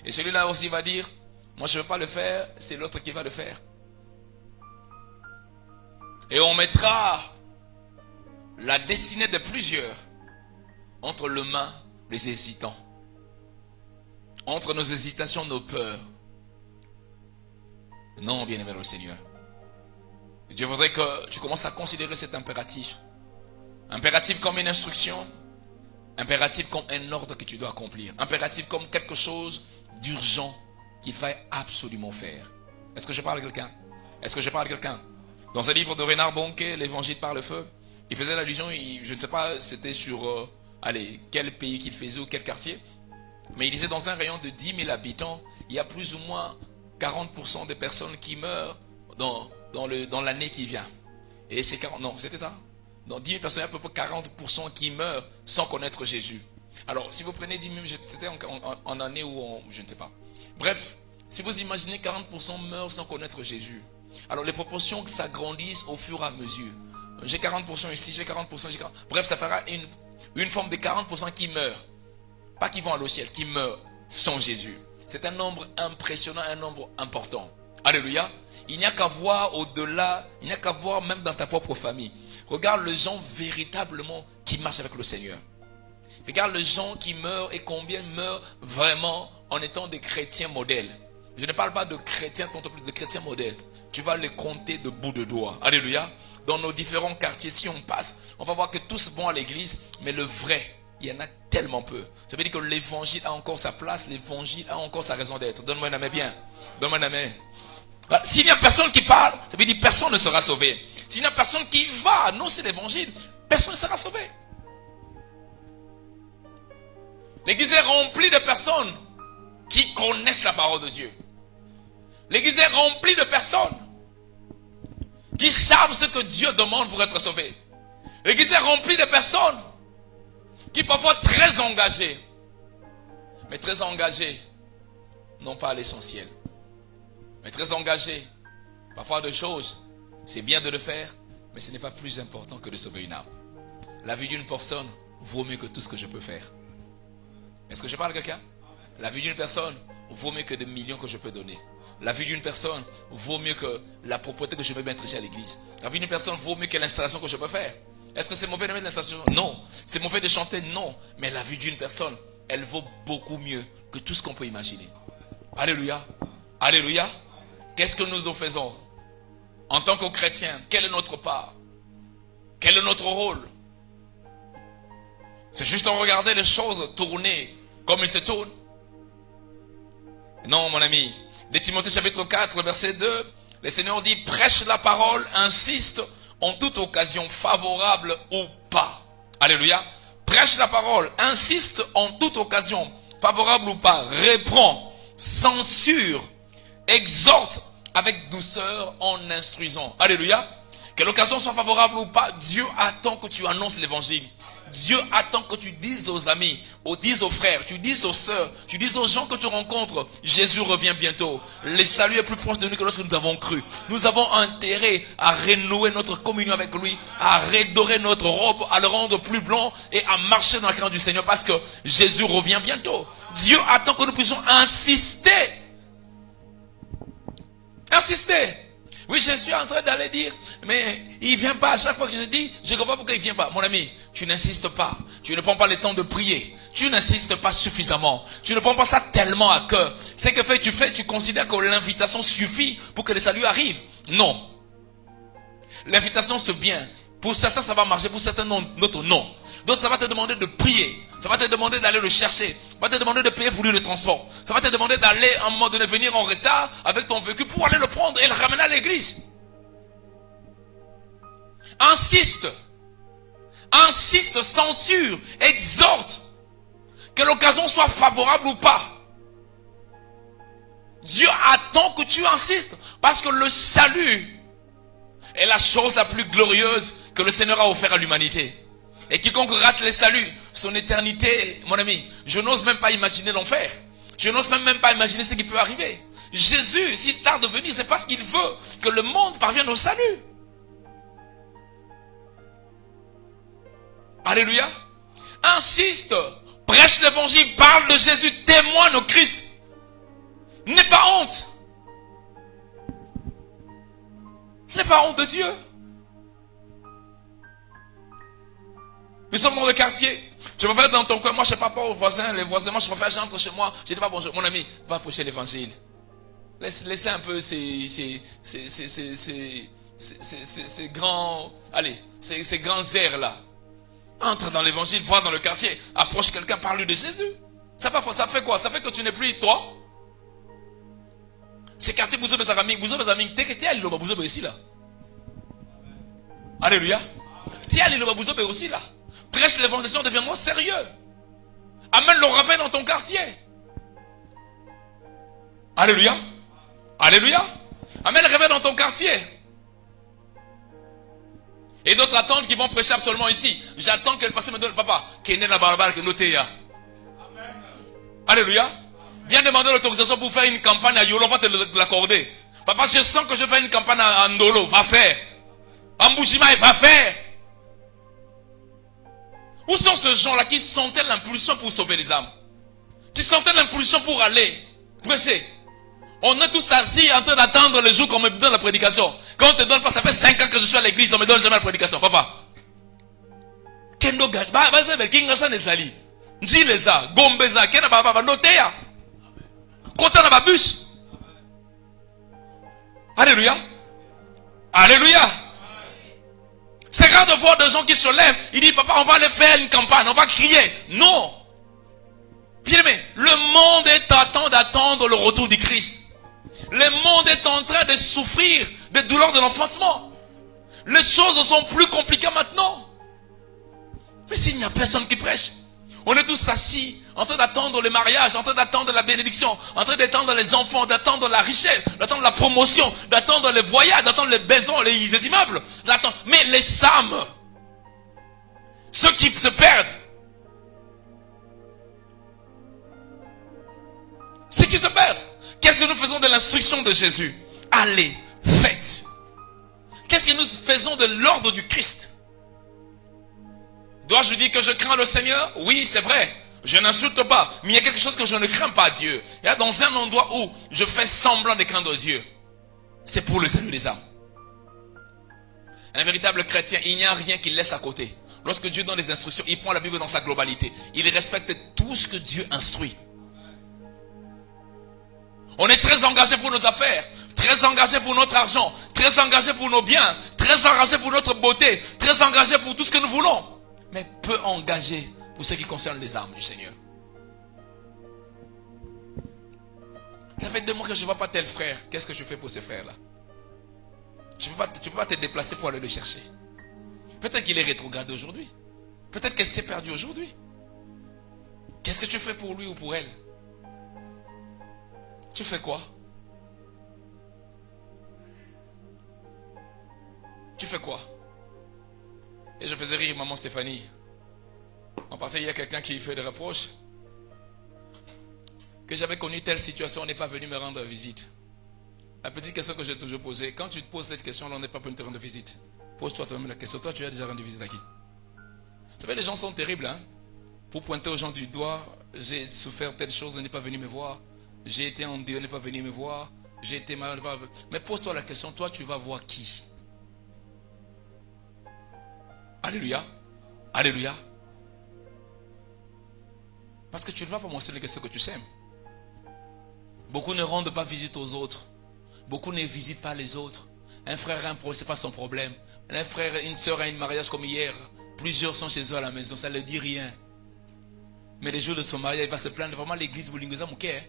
Et celui-là aussi va dire moi je ne vais pas le faire, c'est l'autre qui va le faire. Et on mettra la destinée de plusieurs entre les mains des hésitants. Entre nos hésitations, nos peurs, Non, bien-aimé dans le Seigneur. Dieu voudrait que tu commences à considérer cet impératif. Impératif comme une instruction. Impératif comme un ordre que tu dois accomplir. Impératif comme quelque chose d'urgent qu'il faille absolument faire. Est-ce que je parle à quelqu'un? Est-ce que je parle à quelqu'un? Dans un livre de Renard Bonquet, L'évangile par le feu, il faisait l'allusion, je ne sais pas c'était sur quel pays qu'il faisait ou quel quartier, mais il disait dans un rayon de 10 000 habitants, il y a plus ou moins 40% des personnes qui meurent dans l'année qui vient. Et c'est 40, non, c'était ça? Dans 10 000 personnes, il y a à peu près 40% qui meurent sans connaître Jésus. Alors, si vous prenez 10 000, c'était en année ou en, je ne sais pas. Bref, si vous imaginez 40% meurent sans connaître Jésus. Alors, les proportions s'agrandissent au fur et à mesure. J'ai 40% ici, j'ai 40%, j'ai 40%. Bref, ça fera une forme de 40% qui meurent. Pas qui vont aller au ciel, qui meurent sans Jésus. C'est un nombre impressionnant, un nombre important. Alléluia. Il n'y a qu'à voir au-delà, il n'y a qu'à voir même dans ta propre famille. Regarde les gens véritablement qui marchent avec le Seigneur. Regarde les gens qui meurent et combien meurent vraiment en étant des chrétiens modèles. Je ne parle pas de chrétiens, de chrétiens modèles. Tu vas les compter de bout de doigt. Alléluia. Dans nos différents quartiers, si on passe, on va voir que tous vont à l'église, mais le vrai, il y en a tellement peu. Ça veut dire que l'évangile a encore sa place, l'évangile a encore sa raison d'être. Donne-moi un amen bien. Donne-moi un amen. S'il n'y a personne qui parle, ça veut dire que personne ne sera sauvé. S'il n'y a personne qui va annoncer l'évangile, personne ne sera sauvé. L'église est remplie de personnes qui connaissent la parole de Dieu. L'église est remplie de personnes qui savent ce que Dieu demande pour être sauvé. L'église est remplie de personnes qui parfois très engagées, mais très engagées, non pas à l'essentiel, mais très engagées, parfois de choses, c'est bien de le faire, mais ce n'est pas plus important que de sauver une âme. La vie d'une personne vaut mieux que tout ce que je peux faire. Est-ce que je parle à quelqu'un? La vie d'une personne vaut mieux que des millions que je peux donner. La vie d'une personne vaut mieux que la propreté que je peux mettre ici à l'église. La vie d'une personne vaut mieux que l'installation que je peux faire. Est-ce que c'est mauvais de mettre l'installation? Non. C'est mauvais de chanter? Non. Mais la vie d'une personne, elle vaut beaucoup mieux que tout ce qu'on peut imaginer. Alléluia. Alléluia. Qu'est-ce que nous en faisons? En tant que chrétiens, quelle est notre part? Quel est notre rôle? C'est juste en regarder les choses tourner comme ils se tournent? Non, mon ami. De Timothée chapitre 4, verset 2, le Seigneur dit, prêche la parole, insiste en toute occasion, favorable ou pas. Alléluia. Prêche la parole, insiste en toute occasion, favorable ou pas. Reprend, censure, exhorte avec douceur en instruisant. Alléluia. Que l'occasion soit favorable ou pas, Dieu attend que tu annonces l'évangile. Dieu attend que tu dises aux amis, dises aux frères, tu dises aux sœurs, tu dises aux gens que tu rencontres, Jésus revient bientôt. Le salut est plus proche de nous que lorsque nous avons cru. Nous avons intérêt à renouer notre communion avec lui, à redorer notre robe, à le rendre plus blanc et à marcher dans la crainte du Seigneur parce que Jésus revient bientôt. Dieu attend que nous puissions insister. Insister. Oui, je suis en train d'aller dire, mais il ne vient pas. À chaque fois que je dis, je ne comprends pas pourquoi il ne vient pas. Mon ami, tu n'insistes pas. Tu ne prends pas le temps de prier. Tu n'insistes pas suffisamment. Tu ne prends pas ça tellement à cœur. Ce que tu fais, tu considères que l'invitation suffit pour que le salut arrive. Non. L'invitation, c'est bien. Pour certains, ça va marcher. Pour certains, d'autres, non. D'autres, ça va te demander de prier. Ça va te demander d'aller le chercher. Ça va te demander de payer pour lui le transport. Ça va te demander d'aller, à un moment donné, venir en retard avec ton véhicule pour aller le prendre et le ramener à l'église. Insiste. Insiste, censure, exhorte. Que l'occasion soit favorable ou pas. Dieu attend que tu insistes. Parce que le salut est la chose la plus glorieuse que le Seigneur a offert à l'humanité. Et quiconque rate le salut, son éternité, mon ami, je n'ose même pas imaginer l'enfer. Je n'ose même pas imaginer ce qui peut arriver. Jésus, s'il tarde de venir, c'est parce qu'il veut que le monde parvienne au salut. Alléluia. Insiste, prêche l'évangile, parle de Jésus, témoigne au Christ. N'aie pas honte. N'aie pas honte de Dieu. Nous sommes dans le quartier. Tu vas faire dans ton coin. Moi, je ne sais pas aux voisins. Les voisins, moi, je préfère j'entre chez moi. Je dis pas bonjour. Mon ami, va prêcher l'évangile. Laissez un peu ces grands, allez, ces grands airs là. Entre dans l'évangile, va dans le quartier, approche quelqu'un, parle de Jésus. Ça fait quoi? Ça fait que tu n'es plus toi. Ces quartiers, vous avez des amis, t'es allé au ici là. Alléluia. T'es allé au aussi là. Prêche l'évangile, deviens-moi sérieux. Amène le réveil dans ton quartier. Alléluia. Alléluia. Amène le réveil dans ton quartier. Et d'autres attendent qui vont prêcher absolument ici. J'attends que le pasteur me donne, papa, qui est né la barbare, que noté. Alléluia. Viens demander l'autorisation pour faire une campagne à Yolo, on va te l'accorder. Papa, je sens que je fais une campagne à Ndolo, va faire. Amboujima, va faire. Où sont ces gens-là qui sentaient l'impulsion pour sauver les âmes? Qui sentaient l'impulsion pour aller prêcher? On est tous assis en train d'attendre le jour qu'on me donne la prédication. Quand on te donne pas, ça fait 5 ans que je suis à l'église, on me donne jamais la prédication. Papa. Kendo Gamba, Bazabe, Kinga Nezali. Njileza, Gombeza, Kena Baba, Notea. Kota na bus. Alléluia. Alléluia. C'est rare de voir des gens qui se lèvent. Ils disent, papa, on va aller faire une campagne, on va crier. Non. Bien aimé, le monde est en train d'attendre le retour du Christ. Le monde est en train de souffrir des douleurs de l'enfantement. Les choses sont plus compliquées maintenant. Mais s'il n'y a personne qui prêche, on est tous assis, en train d'attendre le mariage, en train d'attendre la bénédiction, en train d'attendre les enfants, d'attendre la richesse, d'attendre la promotion, d'attendre les voyages, d'attendre les maisons, les immeubles, d'attendre. Mais les âmes, ceux qui se perdent, ceux qui se perdent, qu'est-ce que nous faisons de l'instruction de Jésus? Allez, faites. Qu'est-ce que nous faisons de l'ordre du Christ? Dois-je dire que je crains le Seigneur? Oui, c'est vrai. Je n'insulte pas. Mais il y a quelque chose que je ne crains pas Dieu. Il y a dans un endroit où je fais semblant de craindre Dieu. C'est pour le salut des âmes. Un véritable chrétien, il n'y a rien qu'il laisse à côté. Lorsque Dieu donne des instructions, il prend la Bible dans sa globalité. Il respecte tout ce que Dieu instruit. On est très engagé pour nos affaires, très engagé pour notre argent, très engagé pour nos biens, très engagé pour notre beauté, très engagé pour tout ce que nous voulons. Mais peu engagé pour ce qui concerne les âmes du Seigneur. Ça fait 2 mois que je ne vois pas tel frère. Qu'est-ce que je fais pour ce frère-là? Tu ne peux pas te déplacer pour aller le chercher. Peut-être qu'il est rétrograde aujourd'hui. Peut-être qu'elle s'est perdue aujourd'hui. Qu'est-ce que tu fais pour lui ou pour elle? Tu fais quoi? Tu fais quoi? Et je faisais rire maman Stéphanie. En partie, il y a quelqu'un qui fait des reproches. Que j'avais connu telle situation, on n'est pas venu me rendre visite. La petite question que j'ai toujours posée, quand tu te poses cette question, on n'est pas venu te rendre visite. Pose-toi toi-même la question. Toi, tu as déjà rendu visite à qui? Vous savez, les gens sont terribles, hein? Pour pointer aux gens du doigt, j'ai souffert telle chose, on n'est pas venu me voir. J'ai été en Dieu, on n'est pas venu me voir. J'ai été malade, on n'est pas... Mais pose-toi la question, toi, tu vas voir qui? Alléluia. Alléluia. Parce que tu ne vas pas montrer que ce que tu sèmes. Beaucoup ne rendent pas visite aux autres. Beaucoup ne visitent pas les autres. Un frère a un problème, ce n'est pas son problème. Un frère, une soeur a un mariage comme hier. Plusieurs sont chez eux à la maison, ça ne leur dit rien. Mais les jours de son mariage, il va se plaindre. Vraiment, l'église, vous l'ingéniez, mon cœur.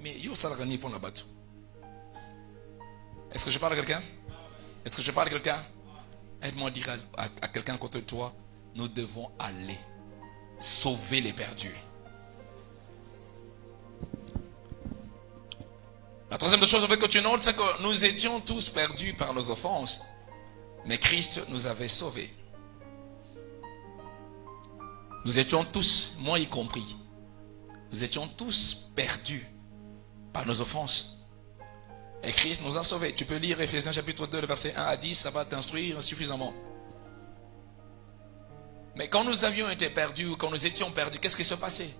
Mais yo, ça ne pour la batte. Est-ce que je parle à quelqu'un? Est-ce que je parle à quelqu'un? Aide-moi à dire à quelqu'un à côté de toi, nous devons aller sauver les perdus. La troisième chose que tu notes, c'est que nous étions tous perdus par nos offenses, mais Christ nous avait sauvés. Nous étions tous, moi y compris, nous étions tous perdus par nos offenses. Et Christ nous a sauvés. Tu peux lire Ephésiens chapitre 2, le verset 1 à 10, ça va t'instruire suffisamment. Mais quand nous avions été perdus, quand nous étions perdus, qu'est-ce qui se passait?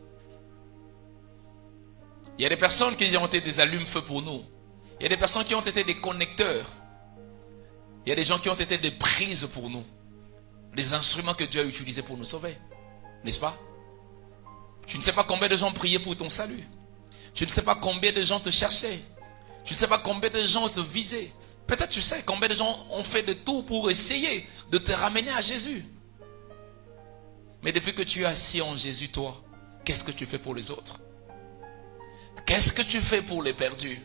Il y a des personnes qui ont été des allumes-feu pour nous. Il y a des personnes qui ont été des connecteurs. Il y a des gens qui ont été des prises pour nous. Les instruments que Dieu a utilisés pour nous sauver. N'est-ce pas? Tu ne sais pas combien de gens priaient pour ton salut. Tu ne sais pas combien de gens te cherchaient. Tu ne sais pas combien de gens te visaient. Peut-être tu sais combien de gens ont fait de tout pour essayer de te ramener à Jésus. Mais depuis que tu es assis en Jésus, toi, qu'est-ce que tu fais pour les autres? Qu'est-ce que tu fais pour les perdus?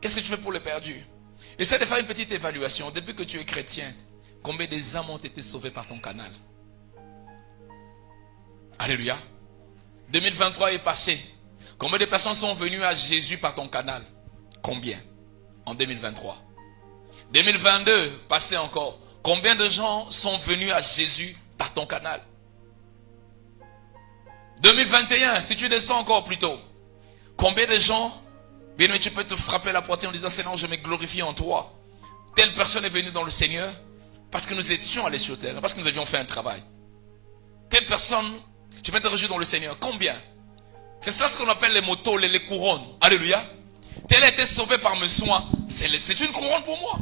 Qu'est-ce que tu fais pour les perdus? Essaie de faire une petite évaluation. Depuis que tu es chrétien, combien des âmes ont été sauvées par ton canal? Alléluia. 2023 est passé. Combien de personnes sont venues à Jésus par ton canal? Combien? En 2023. 2022, passé encore. Combien de gens sont venus à Jésus par ton canal? 2021, si tu descends encore plus tôt. Combien de gens, bien aimé, tu peux te frapper la poitrine en disant, Seigneur, je me glorifie en toi. Telle personne est venue dans le Seigneur parce que nous étions allés sur terre, parce que nous avions fait un travail. Telle personne, tu peux te réjouir dans le Seigneur. Combien? C'est ça ce qu'on appelle les motos, les couronnes. Alléluia. Tel a été sauvé par mes soins. C'est une couronne pour moi.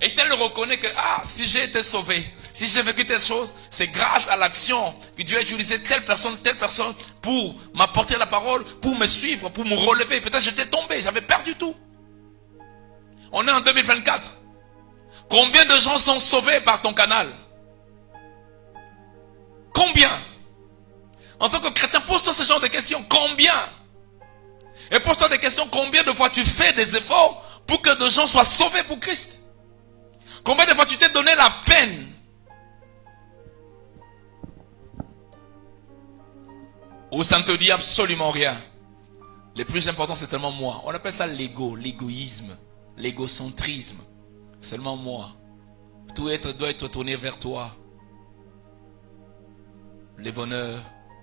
Et tel reconnaît que, si j'ai été sauvé, si j'ai vécu telle chose, c'est grâce à l'action que Dieu a utilisé telle personne pour m'apporter la parole, pour me suivre, pour me relever. Peut-être j'étais tombé, j'avais perdu tout. On est en 2024. Combien de gens sont sauvés par ton canal? Combien? En tant que chrétien, pose-toi ce genre de questions. Combien? Et pose-toi des questions. Combien de fois tu fais des efforts pour que des gens soient sauvés pour Christ? Combien de fois tu t'es donné la peine? Ou ça ne te dit absolument rien. Le plus important, c'est tellement moi. On appelle ça l'ego, l'égoïsme, l'égocentrisme. Seulement moi. Tout doit être tourné vers toi. Le bonheur,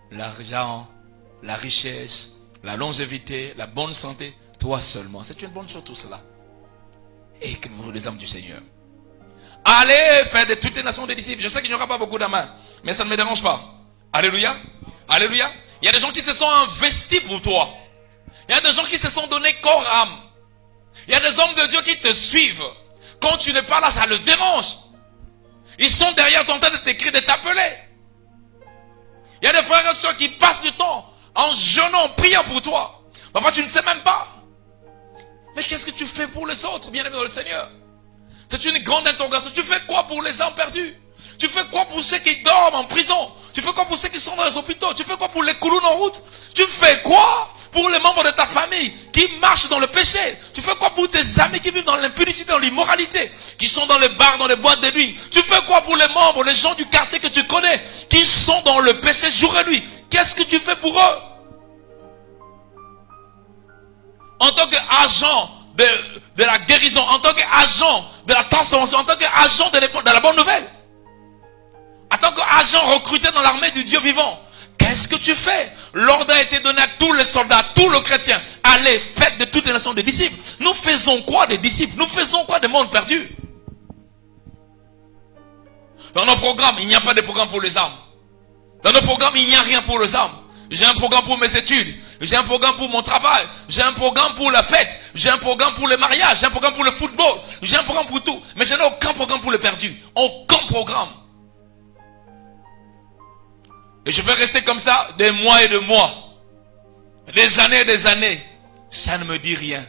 l'argent, la richesse, la longévité, la bonne santé. Toi seulement. C'est une bonne chose tout cela. Et que nous les âmes du Seigneur. Allez faire de toutes les nations des disciples. Je sais qu'il n'y aura pas beaucoup d'amants, mais ça ne me dérange pas. Alléluia. Alléluia. Il y a des gens qui se sont investis pour toi. Il y a des gens qui se sont donnés corps âme. Il y a des hommes de Dieu qui te suivent. Quand tu n'es pas là, ça le dérange. Ils sont derrière ton train de t'écrire, de t'appeler. Il y a des frères et sœurs qui passent du temps en jeûnant, en priant pour toi. Parfois tu ne sais même pas. Mais qu'est-ce que tu fais pour les autres, bien-aimés dans le Seigneur? C'est une grande interrogation. Tu fais quoi pour les âmes perdues? Tu fais quoi pour ceux qui dorment en prison? Tu fais quoi pour ceux qui sont dans les hôpitaux? Tu fais quoi pour les coulous en route? Tu fais quoi pour les membres de ta famille qui marchent dans le péché? Tu fais quoi pour tes amis qui vivent dans l'impudicité, dans l'immoralité, qui sont dans les bars, dans les boîtes de nuit? Tu fais quoi pour les membres, les gens du quartier que tu connais, qui sont dans le péché jour et nuit? Qu'est-ce que tu fais pour eux? En tant qu'agent de la guérison, en tant qu'agent de la transformation, en tant qu'agent de la bonne nouvelle, en tant qu'agent recruté dans l'armée du Dieu vivant, qu'est-ce que tu fais? L'ordre a été donné à tous les soldats, à tous les chrétiens. Allez, faites de toutes les nations des disciples. Nous faisons quoi des disciples? Nous faisons quoi des mondes perdus? Dans nos programmes, il n'y a pas de programme pour les âmes. Dans nos programmes, il n'y a rien pour les âmes. J'ai un programme pour mes études. J'ai un programme pour mon travail. J'ai un programme pour la fête. J'ai un programme pour le mariage. J'ai un programme pour le football. J'ai un programme pour tout. Mais je n'ai aucun programme pour les perdus. Aucun programme. Et je vais rester comme ça des mois et des mois. Des années et des années. Ça ne me dit rien.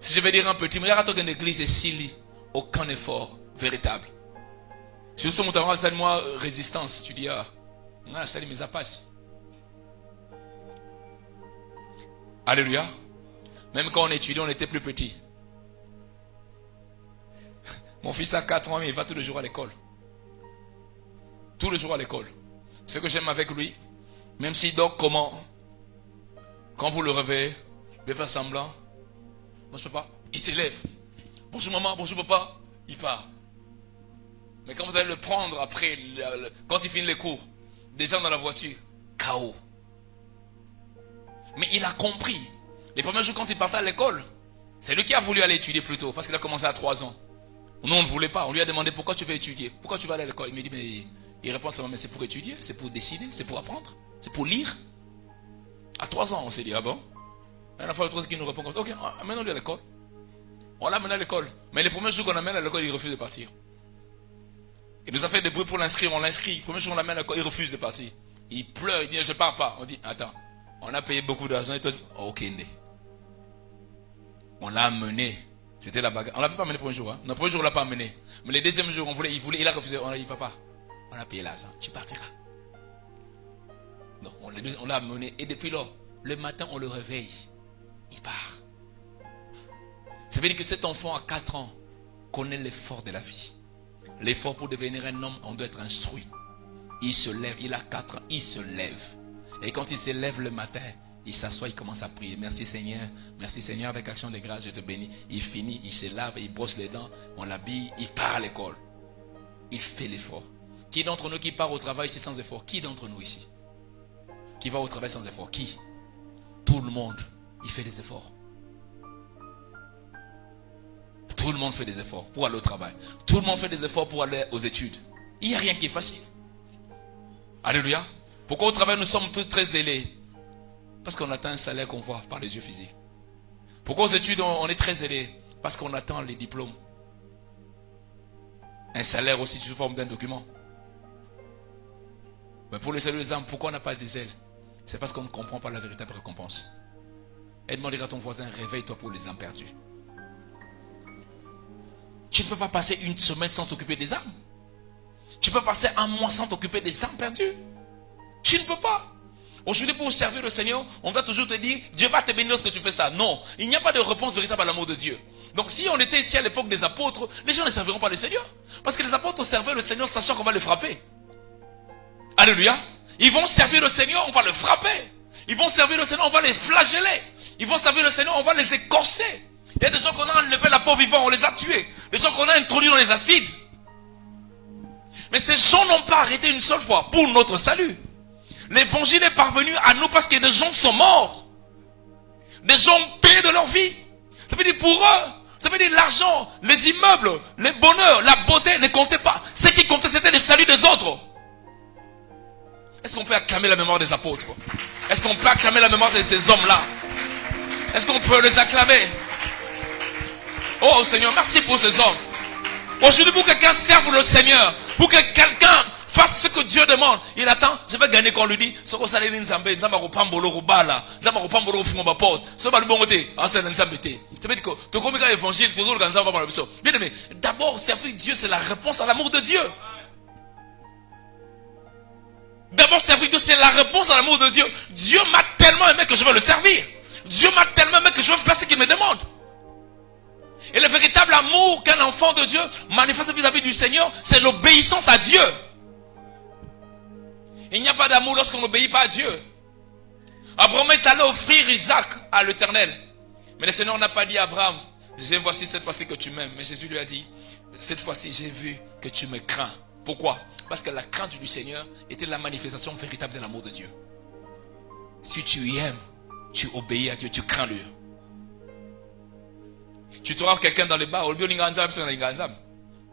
Si je vais dire un petit, mais regarde une église et s'il aucun effort véritable. Si nous sommes au c'est moi résistance. Tu dis, ça mes apas. Alléluia. Même quand on étudiait, on était plus petits. Mon fils a 4 ans, mais il va tous les jours à l'école. Tous les jours à l'école. Ce que j'aime avec lui, même s'il dort comment, quand vous le réveillez, il va faire semblant. Bonjour papa, il s'élève. Bonjour maman, bonjour papa, il part. Mais quand vous allez le prendre après, quand il finit les cours, déjà dans la voiture, KO. Mais il a compris. Les premiers jours quand il partait à l'école, c'est lui qui a voulu aller étudier plus tôt, parce qu'il a commencé à 3 ans. Nous on ne voulait pas, on lui a demandé pourquoi tu veux étudier, pourquoi tu vas aller à l'école. Il me dit, mais il répond seulement, mais c'est pour étudier, c'est pour dessiner, c'est pour apprendre, c'est pour lire. À 3 ans, on s'est dit, ah bon? Et la fois le 3 qui nous répond comme ça, ok, amène-le à l'école. On l'a amené à l'école. Mais les premiers jours qu'on l'amène à l'école, il refuse de partir. Il nous a fait des bruits pour l'inscrire, on l'inscrit. Le premier jour on l'amène à l'école, il refuse de partir. Il pleure, il dit, je pars pas. On dit, attends, On a payé beaucoup d'argent et toi, ok. On l'a amené. C'était la bagarre. On ne l'a pas amené pour un jour. Hein. Le premier jour, on ne l'a pas amené. Mais le deuxième jour, il a refusé. On a dit, papa, on a payé l'argent. Tu partiras. Donc, on l'a amené. Et depuis lors, le matin, on le réveille. Il part. Ça veut dire que cet enfant à 4 ans connaît l'effort de la vie. L'effort pour devenir un homme, on doit être instruit. Il se lève, il a 4 ans, il se lève. Et quand il se lève le matin, il s'assoit, il commence à prier. Merci Seigneur, avec action de grâce, je te bénis. Il finit, il se lave, il brosse les dents, on l'habille, il part à l'école. Il fait l'effort. Qui d'entre nous qui part au travail ici sans effort? Qui d'entre nous ici qui va au travail sans effort? Qui? Tout le monde, il fait des efforts. Tout le monde fait des efforts pour aller au travail. Tout le monde fait des efforts pour aller aux études. Il n'y a rien qui est facile. Alléluia. Pourquoi au travail nous sommes tous très zélés? Parce qu'on attend un salaire qu'on voit par les yeux physiques. Pourquoi aux études on est très zélés? Parce qu'on attend les diplômes. Un salaire aussi sous forme d'un document. Mais pour le salut des âmes, pourquoi on n'a pas des ailes? C'est parce qu'on ne comprend pas la véritable récompense. Et demander à ton voisin, réveille-toi pour les âmes perdues. Tu ne peux pas passer une semaine sans t'occuper des âmes. Tu peux passer un mois sans t'occuper des âmes perdues. Tu ne peux pas. Aujourd'hui, pour servir le Seigneur, on doit toujours te dire, Dieu va te bénir lorsque tu fais ça. Non, il n'y a pas de réponse véritable à l'amour de Dieu. Donc si on était ici à l'époque des apôtres, les gens ne serviront pas le Seigneur. Parce que les apôtres servaient le Seigneur sachant qu'on va le frapper. Alléluia. Ils vont servir le Seigneur, on va le frapper. Ils vont servir le Seigneur, on va les flageller. Ils vont servir le Seigneur, on va les écorcher. Il y a des gens qu'on a enlevé la peau vivant, on les a tués. Des gens qu'on a introduits dans les acides. Mais ces gens n'ont pas arrêté une seule fois pour notre salut. L'évangile est parvenu à nous parce que des gens sont morts. Des gens ont payé de leur vie. Ça veut dire pour eux, ça veut dire l'argent, les immeubles, les bonheurs, la beauté ne comptaient pas. Ce qui comptait, c'était le salut des autres. Est-ce qu'on peut acclamer la mémoire des apôtres? Est-ce qu'on peut acclamer la mémoire de ces hommes-là? Est-ce qu'on peut les acclamer? Oh Seigneur, merci pour ces hommes. Aujourd'hui, pour que quelqu'un serve le Seigneur, pour que quelqu'un fasse ce que Dieu demande, il attend, je vais gagner quand on lui dit, ce que ça dit, ça veut dire que comme l'évangile, bien aimé, d'abord, servir Dieu, c'est la réponse à l'amour de Dieu. D'abord, servir Dieu, c'est la réponse à l'amour de Dieu. Dieu m'a tellement aimé que je veux le servir. Dieu m'a tellement aimé que je veux faire ce qu'il me demande. Et le véritable amour qu'un enfant de Dieu manifeste vis-à-vis du Seigneur, c'est l'obéissance à Dieu. Il n'y a pas d'amour lorsqu'on n'obéit pas à Dieu. Abraham est allé offrir Isaac à l'Éternel. Mais le Seigneur n'a pas dit à Abraham, voici cette fois-ci que tu m'aimes. Mais Jésus lui a dit, cette fois-ci j'ai vu que tu me crains. Pourquoi? Parce que la crainte du Seigneur était la manifestation véritable de l'amour de Dieu. Si tu aimes, tu obéis à Dieu, tu crains lui. Tu trouves quelqu'un dans le bar, au lieu de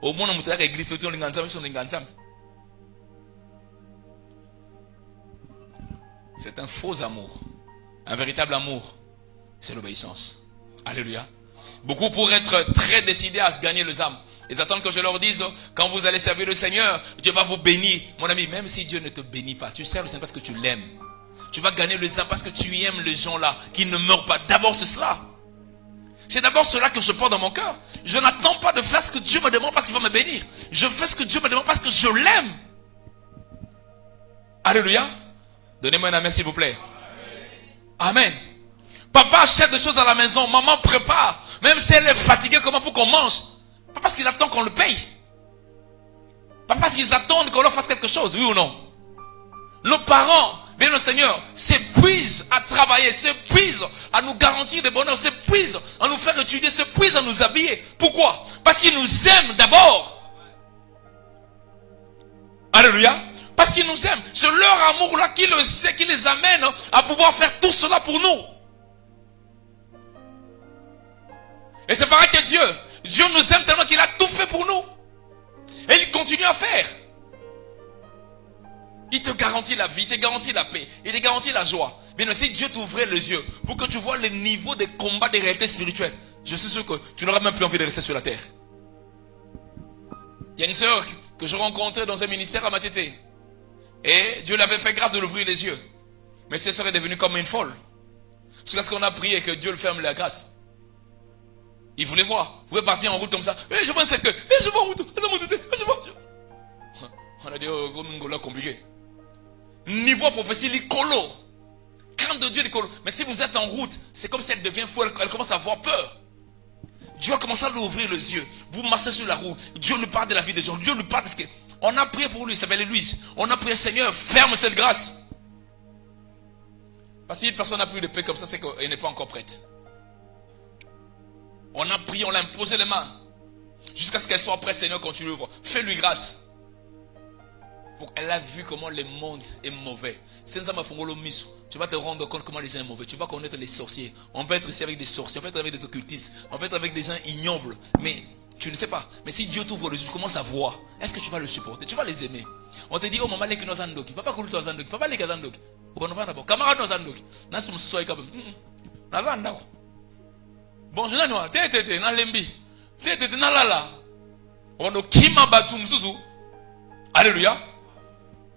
au moins on a l'église, c'est un faux amour. Un véritable amour, c'est l'obéissance. Alléluia. Beaucoup pour être très décidés à gagner les âmes. Ils attendent que je leur dise, quand vous allez servir le Seigneur, Dieu va vous bénir. Mon ami, même si Dieu ne te bénit pas, tu sers le Seigneur parce que tu l'aimes. Tu vas gagner les âmes parce que tu aimes les gens là, qui ne meurent pas. D'abord c'est cela. C'est d'abord cela que je porte dans mon cœur. Je n'attends pas de faire ce que Dieu me demande parce qu'il va me bénir. Je fais ce que Dieu me demande parce que je l'aime. Alléluia. Donnez-moi un amen s'il vous plaît. Amen. Papa achète des choses à la maison. Maman prépare. Même si elle est fatiguée, comment pour qu'on mange? Pas parce qu'il attend qu'on le paye. Pas parce qu'ils attendent qu'on leur fasse quelque chose, oui ou non? Nos parents, bien le Seigneur, s'épuisent à travailler, s'épuisent à nous garantir des bonheurs, s'épuisent à nous faire étudier, s'épuisent à nous habiller. Pourquoi? Parce qu'ils nous aiment d'abord. Alléluia. Parce qu'ils nous aiment. C'est leur amour là qui les amène à pouvoir faire tout cela pour nous. Et c'est pareil que Dieu. Dieu nous aime tellement qu'il a tout fait pour nous. Et il continue à faire. Il te garantit la vie, il te garantit la paix, il te garantit la joie. Bien si Dieu t'ouvrait les yeux pour que tu vois le niveau des combats des réalités spirituelles, je suis sûr que tu n'auras même plus envie de rester sur la terre. Il y a une sœur que je rencontrais dans un ministère à Matete. Et Dieu l'avait fait grâce de l'ouvrir les yeux. Mais ce serait devenu comme une folle. Jusqu'à ce qu'on a prié que Dieu le ferme la grâce. Il voulait voir. Vous pouvez partir en route comme ça. Je vois un secteur. Je vois en route. Je vois. On a dit, oh, compliqué. Niveau prophétie, l'icolo. Crainte de Dieu, l'icolo. Mais si vous êtes en route, c'est comme si elle devient folle. Elle commence à avoir peur. Dieu a commencé à lui ouvrir les yeux. Vous marchez sur la route. Dieu lui parle de la vie des gens. Dieu lui parle de ce que... On a prié pour lui. Il s'appelle Louise. On a prié, Seigneur, ferme cette grâce. Parce que si une personne n'a plus de paix comme ça, c'est qu'elle n'est pas encore prête. On a prié, on l'a imposé les mains. Jusqu'à ce qu'elle soit prête, Seigneur, quand tu l'ouvres. Fais-lui grâce. Elle a vu comment le monde est mauvais. Tu vas te rendre compte comment les gens sont mauvais. Tu vas connaître les sorciers. On peut être ici avec des sorciers, on peut être avec des occultistes, on peut être avec des gens ignobles. Mais tu ne sais pas. Mais si Dieu t'ouvre les yeux, tu commences à voir. Est-ce que tu vas le supporter? Tu vas les aimer. On te dit, oh maman, les qui nous zandoki. Papa, qu'on nous zandoki. Papa, les qui zandoki. Camarade nous zandoki. Nansi moussoi comme. Nazandako. Bon, je n'ai pas. Tété, nan lembi. Tété, nan lala. On a kima batum sousou. Alléluia.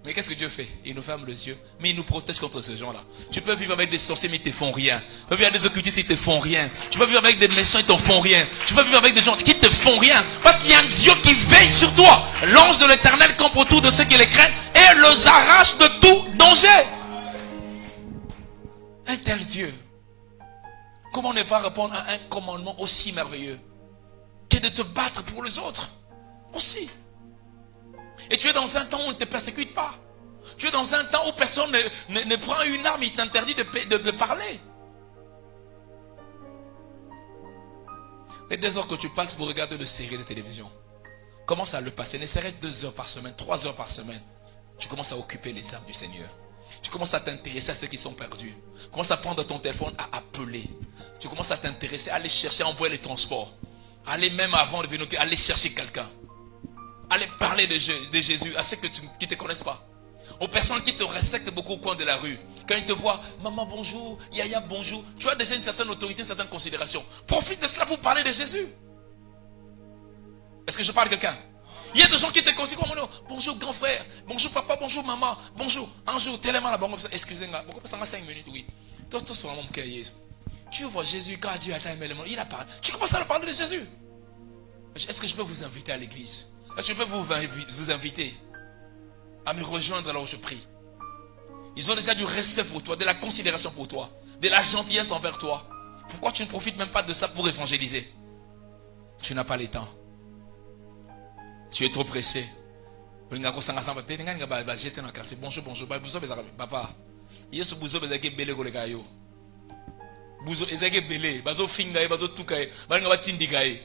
Mais qu'est-ce que Dieu fait? Il nous ferme les yeux, mais il nous protège contre ces gens-là. Tu peux vivre avec des sorciers, mais ils ne te font rien. Tu peux vivre avec des occultistes, ils ne te font rien. Tu peux vivre avec des méchants, ils ne te font rien. Tu peux vivre avec des gens qui ne te font rien. Parce qu'il y a un Dieu qui veille sur toi. L'ange de l'Éternel campe autour de ceux qui les craignent et les arrache de tout danger. Un tel Dieu. Comment ne pas répondre à un commandement aussi merveilleux que de te battre pour les autres aussi? Et tu es dans un temps où on ne te persécute pas. Tu es dans un temps où personne ne prend une arme, il t'interdit de parler. Les 2 heures que tu passes pour regarder une série de télévision, commence à le passer. Ne serait-ce 2 heures par semaine, 3 heures par semaine. Tu commences à occuper les âmes du Seigneur. Tu commences à t'intéresser à ceux qui sont perdus. Tu commences à prendre ton téléphone, à appeler. Tu commences à t'intéresser, à aller chercher, à envoyer les transports. Aller même avant de venir, aller chercher quelqu'un. Allez parler de Jésus à ceux qui ne te connaissent pas. Aux personnes qui te respectent beaucoup au coin de la rue. Quand ils te voient, maman bonjour, yaya bonjour. Tu as déjà une certaine autorité, une certaine considération. Profite de cela pour parler de Jésus. Est-ce que je parle de quelqu'un? Il y a des gens qui te considèrent comme bonjour grand frère, bonjour papa, bonjour maman, bonjour. Un jour, tellement là-bas, excusez-moi, ça m'a 5 minutes, oui. Tu vois Jésus, quand Dieu a aimé le monde, il a parlé. Tu commences à parler de Jésus. Est-ce que je peux vous inviter à l'église? Je peux vous inviter à me rejoindre là où je prie. Ils ont déjà du respect pour toi, de la considération pour toi, de la gentillesse envers toi. Pourquoi tu ne profites même pas de ça pour évangéliser? Tu n'as pas le temps. Tu es trop pressé. Bonjour, bonjour. Papa. Yesu buzo bezake bele kolekayo. Buzo ezake bele, bazo finga, bazo tukaye, banga batindikaye.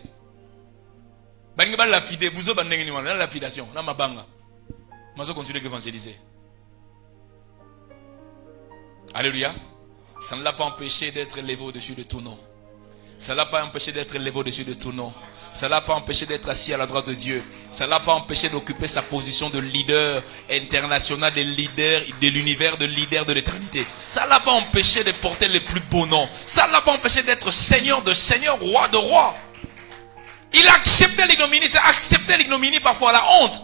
Banga ba lapide, buzo bandenge ni wana, lapidation, na mabanga. Mazo continuer d'évangéliser. Alléluia. Ça ne l'a pas empêché d'être élevé au-dessus de tout nom. Ça ne l'a pas empêché d'être élevé au-dessus de tout nom. Ça ne l'a pas empêché d'être assis à la droite de Dieu. Ça ne l'a pas empêché d'occuper sa position de leader international, de leader de l'univers, de leader de l'éternité. Ça ne l'a pas empêché de porter les plus beaux noms. Ça ne l'a pas empêché d'être Seigneur de Seigneur, Roi de Roi. Il a accepté l'ignominie. C'est accepter l'ignominie parfois, la honte.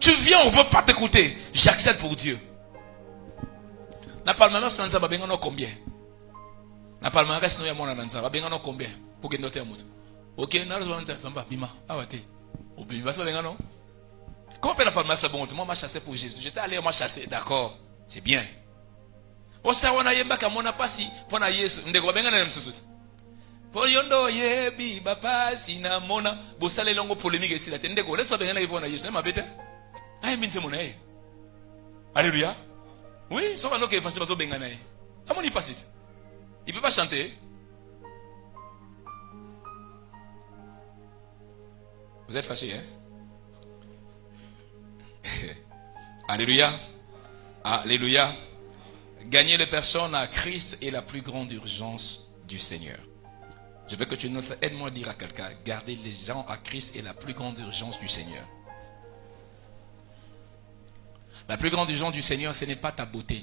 Tu viens, on ne veut pas t'écouter. J'accepte pour Dieu. Na palmarès nanza babengano combien? Na palmarès no ya mona nanza babengano combien? Pour que noter amout. OK, na zo nanza famba bima. Ah wate. Obimi basa babengano. Comment peut la palmarès ça bon? Moi m'a chassé pour Jésus. J'étais allé m'a chassé. D'accord. C'est bien. Osa wana yemba ka mona pasi pona Yesu. Ndeko babengana msusut. Po yondo yebi baba sina mona bosale longo polémique ici la tende ko. Laisse babengana yepona Yesu. Ma bête. Aïe minse mona eh. Alléluia. Oui, sauf que l'évangile va se benganer. À mon il passe. Il ne peut pas chanter. Vous êtes fâchés, hein? Alléluia. Alléluia. Gagner les personnes à Christ est la plus grande urgence du Seigneur. Je veux que tu notes ça. Aide-moi à dire à quelqu'un. Garder les gens à Christ est la plus grande urgence du Seigneur. La plus grande urgence du Seigneur, ce n'est pas ta beauté.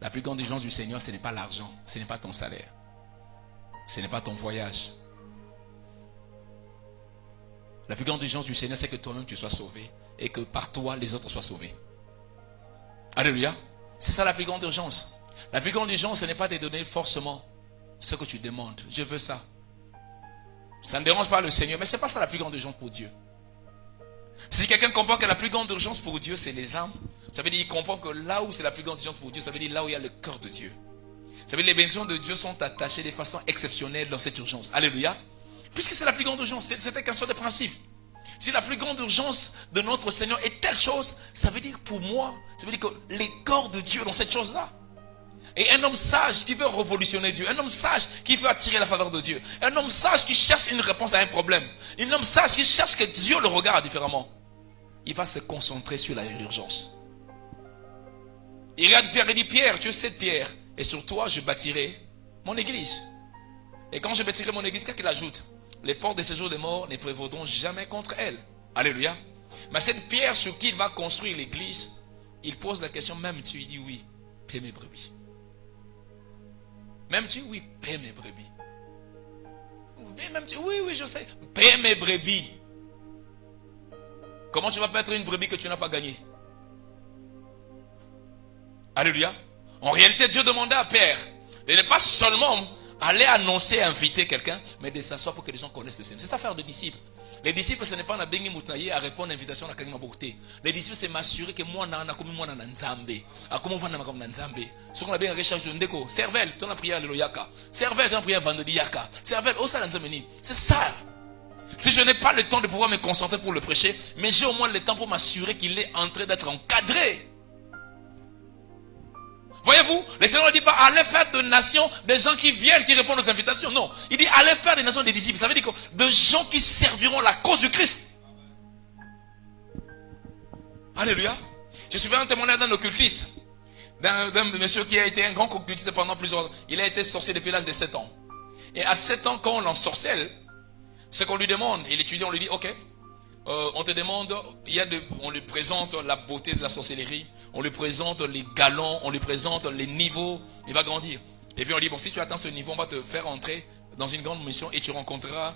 La plus grande urgence du Seigneur, ce n'est pas l'argent. Ce n'est pas ton salaire. Ce n'est pas ton voyage. La plus grande urgence du Seigneur, c'est que toi-même tu sois sauvé. Et que par toi, les autres soient sauvés. Alléluia. C'est ça la plus grande urgence. La plus grande urgence, ce n'est pas de donner forcément ce que tu demandes. Je veux ça. Ça ne dérange pas le Seigneur, mais ce n'est pas ça la plus grande urgence pour Dieu. Si quelqu'un comprend que la plus grande urgence pour Dieu, c'est les âmes, ça veut dire qu'il comprend que là où c'est la plus grande urgence pour Dieu, ça veut dire là où il y a le cœur de Dieu. Ça veut dire que les bénédictions de Dieu sont attachées de façon exceptionnelle dans cette urgence. Alléluia. Puisque c'est la plus grande urgence, c'est une question de principe. Si la plus grande urgence de notre Seigneur est telle chose, ça veut dire pour moi, ça veut dire que les corps de Dieu dans cette chose-là. Et un homme sage qui veut révolutionner Dieu, un homme sage qui veut attirer la faveur de Dieu, un homme sage qui cherche une réponse à un problème, un homme sage qui cherche que Dieu le regarde différemment, il va se concentrer sur l'urgence. Il regarde Pierre et dit, Pierre, tu es cette pierre, et sur toi je bâtirai mon église. Et quand je bâtirai mon église, qu'est-ce qu'il ajoute? Les portes de séjour des morts ne prévaudront jamais contre elle. Alléluia. Mais cette pierre sur qui il va construire l'église, il pose la question, m'aimes-tu? Il dit oui, paie mes brebis. M'aimes-tu? Oui, paie mes brebis. Oui, oui, je sais. Paie mes brebis. Comment tu vas perdre une brebis que tu n'as pas gagnée? Alléluia. En réalité, Dieu demandait à Père de ne pas seulement aller annoncer, inviter quelqu'un, mais de s'asseoir pour que les gens connaissent le Seigneur. C'est ça faire de disciples. Les disciples, ce n'est pas à répondre à l'invitation à quelqu'un. Les disciples, c'est m'assurer que moi, je suis un nzambe. Comment on va un nzambe? Si on a bien recherche de ndeko, cervelle, tu as prié le yaka. Cervelle, tu as prié vendredi yaka. Cervelle, oh ça nzameni. C'est ça. Si je n'ai pas le temps de pouvoir me concentrer pour le prêcher, mais j'ai au moins le temps pour m'assurer qu'il est en train d'être encadré. Voyez-vous, le Seigneur ne dit pas allez faire de nations des gens qui viennent, qui répondent aux invitations. Non, il dit allez faire des nations des disciples. Ça veut dire que de gens qui serviront la cause du Christ. Alléluia. Je suis venu un témoignage d'un occultiste, d'un monsieur qui a été un grand occultiste pendant plusieurs ans. Il a été sorcier depuis l'âge de 7 ans. Et à 7 ans, quand on l'ensorcelle, ce qu'on lui demande, et l'étudiant lui dit ok, on te demande, on lui présente la beauté de la sorcellerie. On lui présente les galons, on lui présente les niveaux, il va grandir. Et puis on dit, bon, si tu atteins ce niveau, on va te faire entrer dans une grande mission et tu rencontreras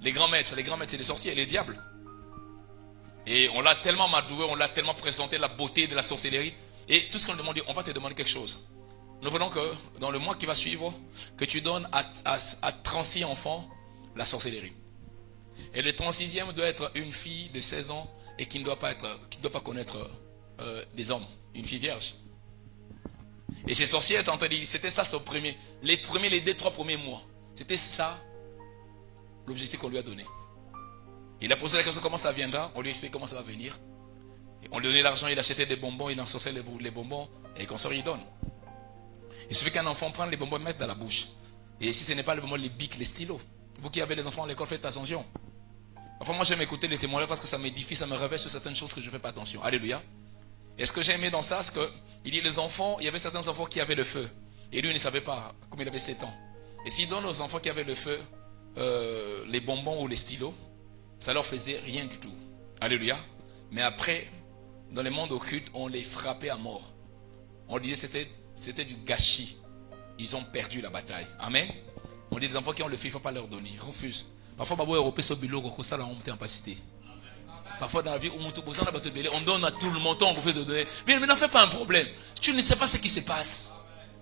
les grands maîtres. Les grands maîtres, c'est les sorciers et les diables. Et on l'a tellement madoué, on l'a tellement présenté la beauté de la sorcellerie. Et tout ce qu'on lui demande, on va te demander quelque chose. Nous voulons que dans le mois qui va suivre, que tu donnes à 36 enfants la sorcellerie. Et le 36e doit être une fille de 16 ans et qui ne doit pas connaître des hommes, une fille vierge. Et ces sorciers étaient en train de dire, c'était ça son premier, les 2-3 premiers mois. C'était ça l'objectif qu'on lui a donné. Il a posé la question comment ça viendra, on lui explique comment ça va venir. Et on lui donnait l'argent, il achetait des bonbons, il ensorçait les bonbons et qu'on sort, il donne. Il suffit qu'un enfant prenne les bonbons et mette dans la bouche. Et si ce n'est pas les bonbons, les bics, les stylos. Vous qui avez les enfants à l'école, faites attention. Enfin, moi j'aime écouter les témoignages parce que ça m'édifie, ça me révèle sur certaines choses que je ne fais pas attention. Alléluia. Et ce que j'ai aimé dans ça, c'est qu'il dit les enfants, il y avait certains enfants qui avaient le feu. Et lui, il ne savait pas, comme il avait 7 ans. Et s'il donne aux enfants qui avaient le feu les bonbons ou les stylos, ça leur faisait rien du tout. Alléluia. Mais après, dans le monde occulte, on les frappait à mort. On disait que c'était du gâchis. Ils ont perdu la bataille. Amen. On dit les enfants qui ont le feu, il ne faut pas leur donner. Ils refusent. Parfois, ça la honte en capacité. Parfois dans la vie, on donne à tout le monde, on peut te donner. Mais n'en fais pas un problème. Tu ne sais pas ce qui se passe.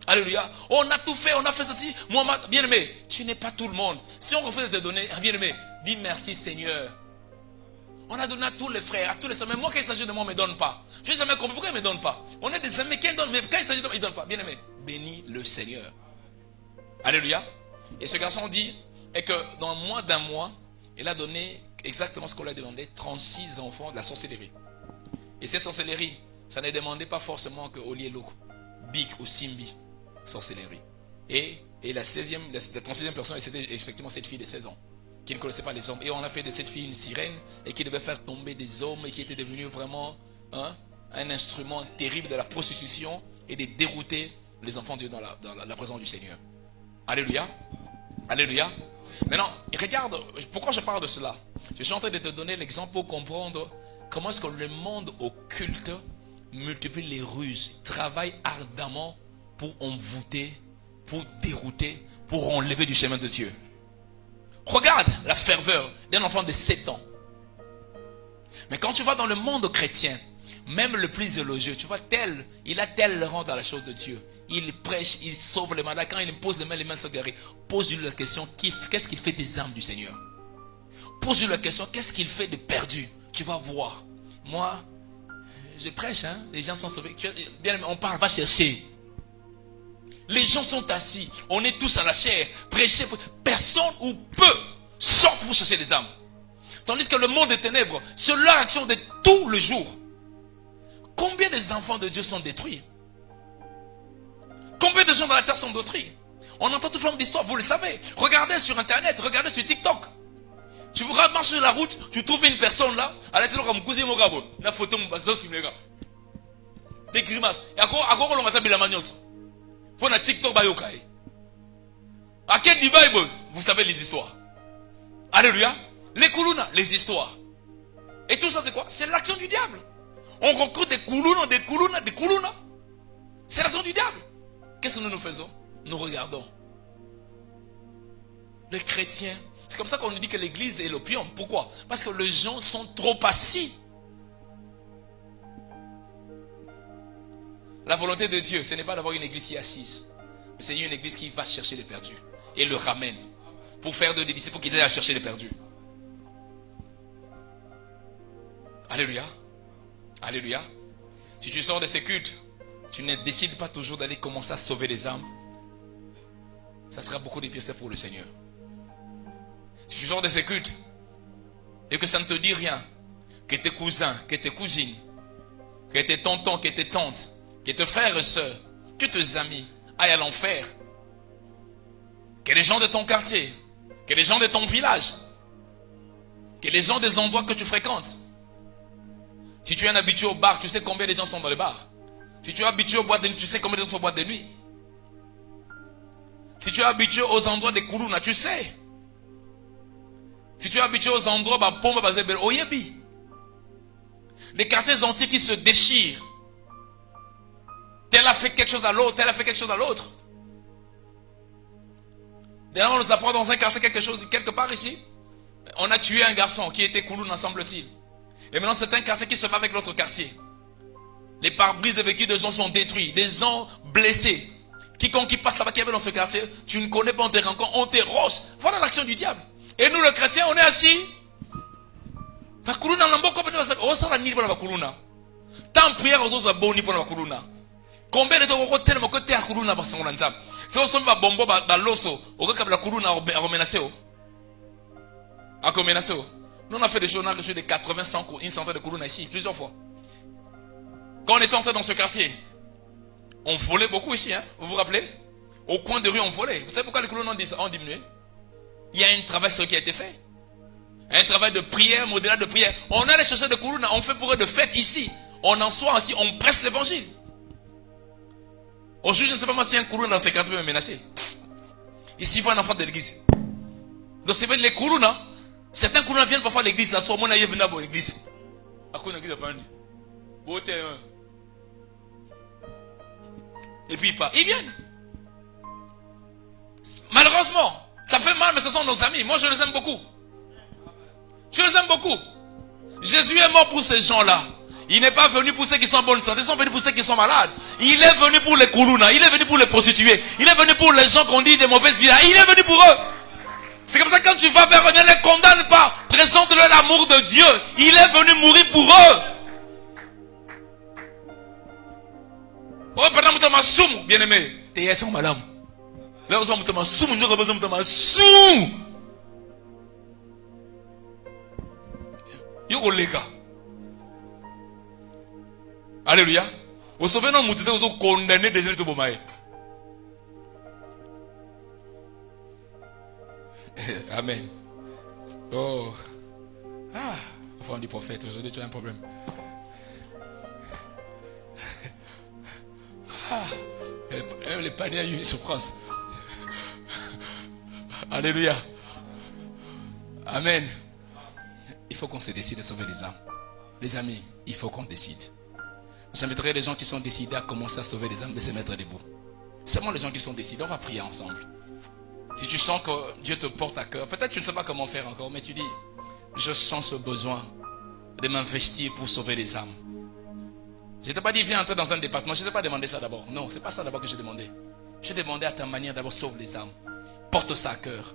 Alléluia. On a tout fait, on a fait ceci. Moi, bien aimé, tu n'es pas tout le monde. Si on refuse de te donner, bien aimé, dis merci Seigneur. On a donné à tous les frères, à tous les soeurs. Mais moi, quand il s'agit de moi, on ne me donne pas. Je n'ai jamais compris pourquoi il ne me donne pas. On est des amis qui donnent, mais quand il s'agit de moi, il ne donne pas. Bien aimé, bénis le Seigneur. Alléluia. Et ce garçon dit, et que dans moins d'un mois, il a donné exactement ce qu'on lui a demandé, 36 enfants de la sorcellerie. Et cette sorcellerie, ça ne demandait pas forcément que Olielo, Big ou Simbi, sorcellerie. Et la 36e personne, c'était effectivement cette fille de 16 ans, qui ne connaissait pas les hommes. Et on a fait de cette fille une sirène, et qui devait faire tomber des hommes, et qui était devenue vraiment un instrument terrible de la prostitution, et de dérouter les enfants de Dieu dans la présence du Seigneur. Alléluia. Alléluia. Maintenant, regarde, pourquoi je parle de cela? Je suis en train de te donner l'exemple pour comprendre comment est-ce que le monde occulte multiplie les ruses, travaille ardemment pour envoûter, pour dérouter, pour enlever du chemin de Dieu. Regarde la ferveur d'un enfant de 7 ans. Mais quand tu vas dans le monde chrétien, Même le plus élogieux, tu vois, il a tel rang dans la chose de Dieu. Il prêche, il sauve les malades. Quand il pose les mains sont guéris. Pose-lui la question, qu'est-ce qu'il fait des âmes du Seigneur? Pose-lui la question, qu'est-ce qu'il fait de perdu? Tu vas voir. Moi, je prêche, hein, les gens sont sauvés. Bien, on parle, va chercher. Les gens sont assis, on est tous à la chair, prêcher. Personne ou peu sortent pour chercher les âmes. Tandis que le monde des ténèbres, c'est leur action de tous les jours. Combien des enfants de Dieu sont détruits? Combien de gens dans la terre sont détruits? On entend toute forme d'histoire, vous le savez. Regardez sur internet, regardez sur TikTok. Tu vous marches sur la route, tu trouves une personne là, elle est là comme cousin mon gars, la photo mon bas film les gars. Des grimaces. Et encore on va taper la manioce. Pour la TikTok bayokai. À quel Bible, vous savez les histoires. Alléluia. Les koulouna, les histoires. Et tout ça c'est quoi? C'est l'action du diable. On recrute des koulouna, des koulouna, des koulouna. C'est l'action du diable. Qu'est-ce que nous faisons? Nous regardons. Les chrétiens. C'est comme ça qu'on nous dit que l'église est l'opium. Pourquoi? Parce que les gens sont trop assis. La volonté de Dieu, ce n'est pas d'avoir une église qui est assise. Mais c'est une église qui va chercher les perdus. Et le ramène. Pour faire de des disciples qui aillent à chercher les perdus. Alléluia. Alléluia. Si tu sors de ces cultes, tu ne décides pas toujours d'aller commencer à sauver les âmes. Ça sera beaucoup de tristesse pour le Seigneur. Si tu sors de ces cultes et que ça ne te dit rien, que tes cousins, que tes cousines, que tes tontons, que tes tantes, que tes frères et sœurs, que tes amis aillent à l'enfer, que les gens de ton quartier, que les gens de ton village, que les gens des endroits que tu fréquentes. Si tu es un habitué au bar, tu sais combien de gens sont dans le bar. Si tu es habitué aux boîtes de nuit, tu sais combien de gens sont aux boîtes de nuit. Si tu es habitué aux endroits des koulouna, tu sais. Si tu es habitué aux endroits, les quartiers entiers qui se déchirent. Tel a fait quelque chose à l'autre, tel a fait quelque chose à l'autre. D'ailleurs, on nous apprend dans un quartier quelque part ici. On a tué un garçon qui était koulouna, semble-t-il. Et maintenant, c'est un quartier qui se bat avec l'autre quartier. Les pare-brises de véhicules de gens sont détruits, des gens blessés. Quiconque qui passe là-bas, qui est dans ce quartier, tu ne connais pas, on te rencontre, on te roche. Voilà l'action du diable. Et nous, les chrétiens, on est assis. Tant prière aux autres boni pour la kuluna. Combien de temps tellement que tu as kuluna parce qu'on l'entend. C'est au sommet bombo dans l'osso. Au cas où la kuluna a remenacé. Nous on a fait des journaux sur des 80, 100, une centaine de kuluna ici, plusieurs fois. Quand on était entré dans ce quartier, on volait beaucoup ici, hein. Vous vous rappelez? Au coin de rue, on volait. Vous savez pourquoi les kuluna ont diminué? Il y a un travail qui a été fait. Un travail de prière, au-delà de prière. On allait chercher des koulouna, on fait pour eux de fêtes ici. On en soit ainsi, on prêche l'évangile. Aujourd'hui, je ne sais pas moi si un koulouna dans ces quartiers peut me menacer. Ici, il faut un enfant de l'église. Donc, c'est vrai, les koulouna, certains koulouna viennent parfois à l'église, là, soit mon aïe venu à l'église. À quoi l'église a fait un dit? Et puis, ils viennent. Malheureusement, ça fait mal, mais ce sont nos amis. Moi, je les aime beaucoup. Je les aime beaucoup. Jésus est mort pour ces gens-là. Il n'est pas venu pour ceux qui sont en bonne santé. Ils sont venus pour ceux qui sont malades. Il est venu pour les koulouna. Il est venu pour les prostituées. Il est venu pour les gens qu'on dit des mauvaises vies. Il est venu pour eux. C'est comme ça que quand tu vas vers eux, ne les condamne pas. Présente-leur l'amour de Dieu. Il est venu mourir pour eux. Oh, pendant que tu soum, bien-aimé. T'es yes, madame. Là, on va me soum, nous avons besoin de soum. Alléluia. Vous savez, nous avons condamné des gens de Bomaï. Amen. Oh. Ah, enfant du prophète, aujourd'hui tu as un problème. Ah, les paniers a eu une souffrance. Alléluia. Amen. Il faut qu'on se décide de sauver les âmes. Les amis, il faut qu'on décide. J'inviterai les gens qui sont décidés à commencer à sauver les âmes de se mettre debout. Seulement les gens qui sont décidés, on va prier ensemble. Si tu sens que Dieu te porte à cœur, peut-être tu ne sais pas comment faire encore, mais tu dis, je sens ce besoin de m'investir pour sauver les âmes. Je ne t'ai pas dit viens entrer dans un département. Je ne t'ai pas demandé ça d'abord. Non, ce n'est pas ça d'abord que j'ai demandé. J'ai demandé à ta manière d'abord sauve les âmes. Porte ça à cœur.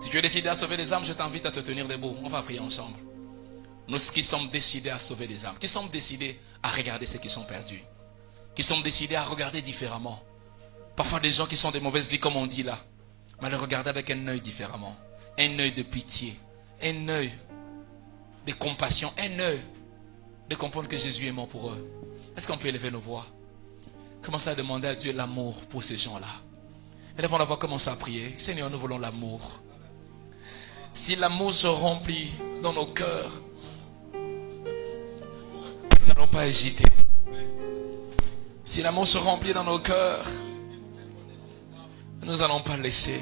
Si tu es décidé à sauver les âmes, je t'invite à te tenir debout. On va prier ensemble. Nous qui sommes décidés à sauver les âmes, qui sommes décidés à regarder ceux qui sont perdus, qui sommes décidés à regarder différemment. Parfois des gens qui sont de mauvaise vie comme on dit là, mais les regarder avec un œil différemment. Un œil de pitié, un œil de compassion, un œil de comprendre que Jésus est mort pour eux. Est-ce qu'on peut élever nos voix? Commencez à demander à Dieu l'amour pour ces gens-là. Élevons la voix, commencez à prier. Seigneur, nous voulons l'amour. Si l'amour se remplit dans nos cœurs, nous n'allons pas hésiter. Si l'amour se remplit dans nos cœurs, nous n'allons pas laisser.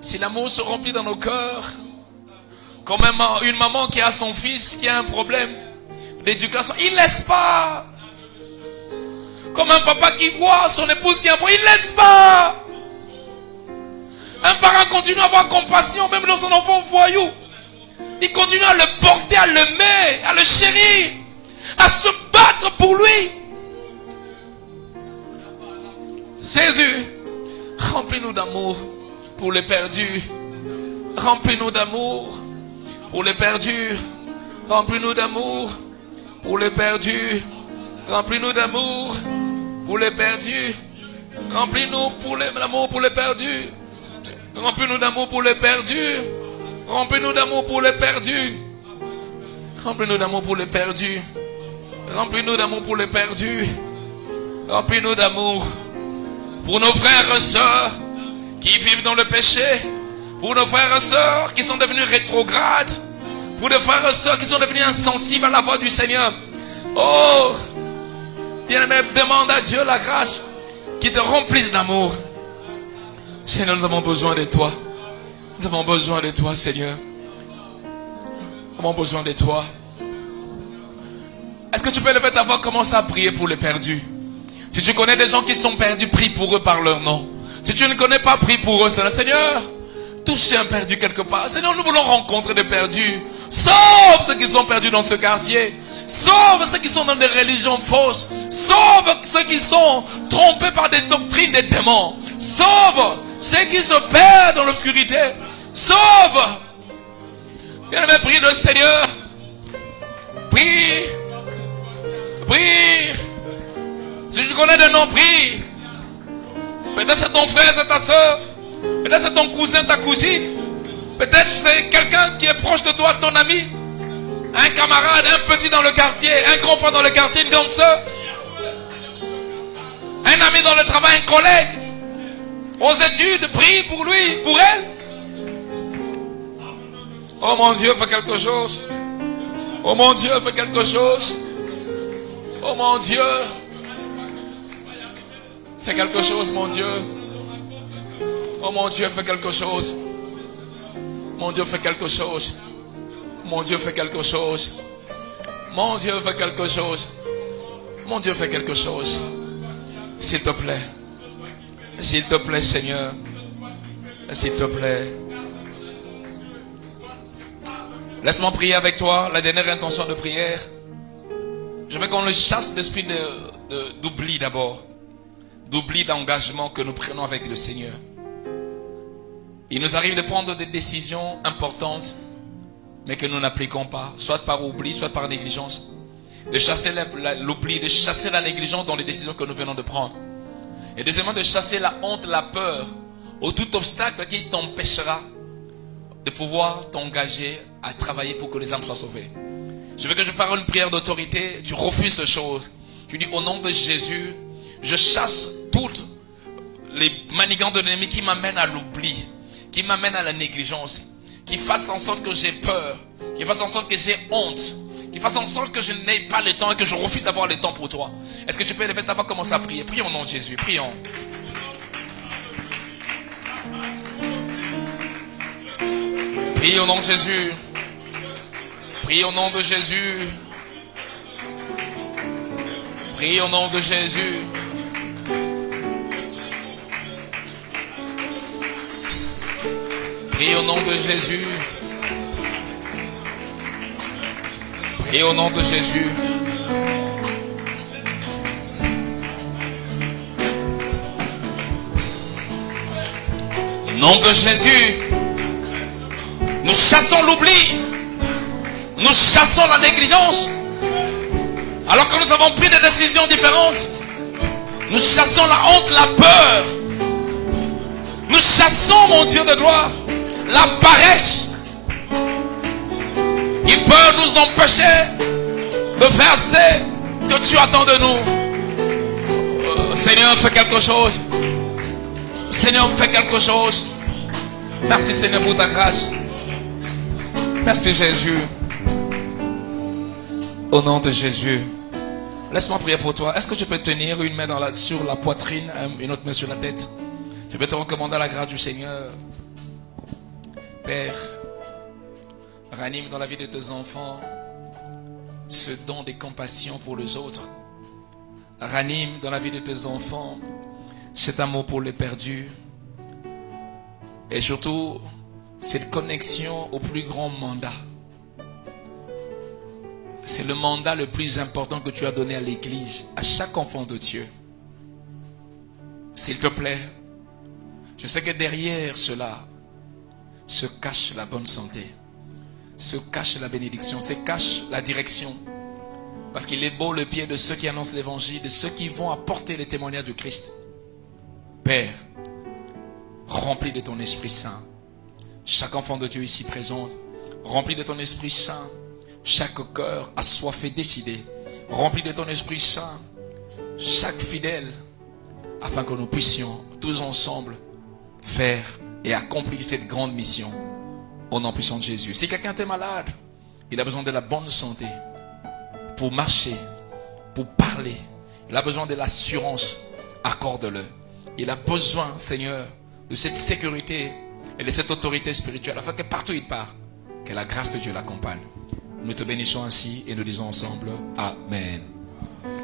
Si l'amour se remplit dans nos cœurs, comme une maman qui a son fils qui a un problème d'éducation, il ne laisse pas. Comme un papa qui voit son épouse qui a un problème, il ne laisse pas. Un parent continue à avoir compassion même dans son enfant voyou. Il continue à le porter, à l'aimer, à le chérir, à se battre pour lui. Jésus, remplis-nous d'amour pour les perdus. Remplis-nous d'amour pour les perdus. Remplis-nous d'amour pour les perdus. Remplis-nous d'amour pour les perdus. Remplis-nous d'amour pour les perdus. Remplis-nous d'amour pour les perdus. Remplis-nous d'amour pour les perdus. Remplis-nous d'amour pour les perdus. Remplis-nous d'amour pour les perdus. Remplis-nous d'amour pour nos frères et sœurs qui vivent dans le péché. Pour nos frères et sœurs qui sont devenus rétrogrades. Pour nos frères et sœurs qui sont devenus insensibles à la voix du Seigneur. Oh, bien-aimé, demande à Dieu la grâce qui te remplisse d'amour. Seigneur, nous avons besoin de toi. Nous avons besoin de toi, Seigneur. Nous avons besoin de toi. Est-ce que tu peux lever ta voix, commencer à prier pour les perdus? Si tu connais des gens qui sont perdus, prie pour eux par leur nom. Si tu ne connais pas, prie pour eux. Seigneur, touche un perdu quelque part. Seigneur, nous voulons rencontrer des perdus. Sauve ceux qui sont perdus dans ce quartier. Sauve ceux qui sont dans des religions fausses. Sauve ceux qui sont trompés par des doctrines des démons. Sauve ceux qui se perdent dans l'obscurité. Sauve. Bien-aimé, prie le Seigneur. Prie. Prie. Si tu connais des noms, prie. Peut-être c'est ton frère, c'est ta soeur. Peut-être c'est ton cousin, ta cousine. Peut-être c'est quelqu'un qui est proche de toi, ton ami. Un camarade, un petit dans le quartier, un grand frère dans le quartier, une grande soeur. Un ami dans le travail, un collègue. Aux études, prie pour lui, pour elle. Oh mon Dieu, fais quelque chose. Oh mon Dieu, fais quelque chose. Oh mon Dieu. Fais quelque chose, mon Dieu. Oh mon Dieu, fais quelque chose. Mon Dieu, fais quelque chose. Mon Dieu, fais quelque chose. Mon Dieu, fais quelque chose. Mon Dieu, fais quelque chose. S'il te plaît. S'il te plaît, Seigneur. S'il te plaît. Laisse-moi prier avec toi. La dernière intention de prière. Je veux qu'on le chasse l'esprit d'oubli d'abord. D'oubli d'engagement que nous prenons avec le Seigneur. Il nous arrive de prendre des décisions importantes, mais que nous n'appliquons pas, soit par oubli, soit par négligence. De chasser l'oubli, de chasser la négligence dans les décisions que nous venons de prendre. Et deuxièmement, de chasser la honte, la peur, ou tout obstacle qui t'empêchera de pouvoir t'engager à travailler pour que les âmes soient sauvées. Je veux que je fasse une prière d'autorité. Tu refuses ces choses. Tu dis au nom de Jésus, je chasse toutes les manigances de l'ennemi qui m'amènent à l'oubli, qui m'amènent à la négligence, qui fassent en sorte que j'ai peur, qui fassent en sorte que j'ai honte, qui fassent en sorte que je n'ai pas le temps et que je refuse d'avoir le temps pour toi. Est-ce que tu peux lever ta voix, commencer à prier? Prions au nom de Jésus, prions. Prie au nom de Jésus. Prie au nom de Jésus. Prie au nom de Jésus. Prie au nom de Jésus. Prie au nom de Jésus. nom de Jésus, nous chassons l'oubli. Nous chassons la négligence. Alors que nous avons pris des décisions différentes, nous chassons la honte, la peur. Nous chassons, mon Dieu de gloire, la paresse qui peut nous empêcher de faire ce que tu attends de nous. Seigneur, fais quelque chose. Seigneur, fais quelque chose. Merci Seigneur pour ta grâce. Merci Jésus. Au nom de Jésus. Laisse-moi prier pour toi. Est-ce que je peux tenir une main sur la poitrine, une autre main sur la tête? Je vais te recommander la grâce du Seigneur. Père, ranime dans la vie de tes enfants ce don de compassion pour les autres. Ranime dans la vie de tes enfants cet amour pour les perdus. Et surtout, cette connexion au plus grand mandat. C'est le mandat le plus important que tu as donné à l'Église, à chaque enfant de Dieu. S'il te plaît, je sais que derrière cela se cache la bonne santé, se cache la bénédiction, se cache la direction. Parce qu'il est beau le pied de ceux qui annoncent l'évangile, de ceux qui vont apporter le témoignage du Christ. Père, remplis de ton Esprit Saint chaque enfant de Dieu ici présent, remplis de ton Esprit Saint chaque cœur assoiffé, décidé, remplis de ton Esprit Saint chaque fidèle, afin que nous puissions tous ensemble faire et accomplir cette grande mission au nom puissant de Jésus. Si quelqu'un est malade, il a besoin de la bonne santé pour marcher, pour parler. Il a besoin de l'assurance, accorde-le. Il a besoin, Seigneur, de cette sécurité et de cette autorité spirituelle, afin que partout il part, que la grâce de Dieu l'accompagne. Nous te bénissons ainsi et nous disons ensemble Amen.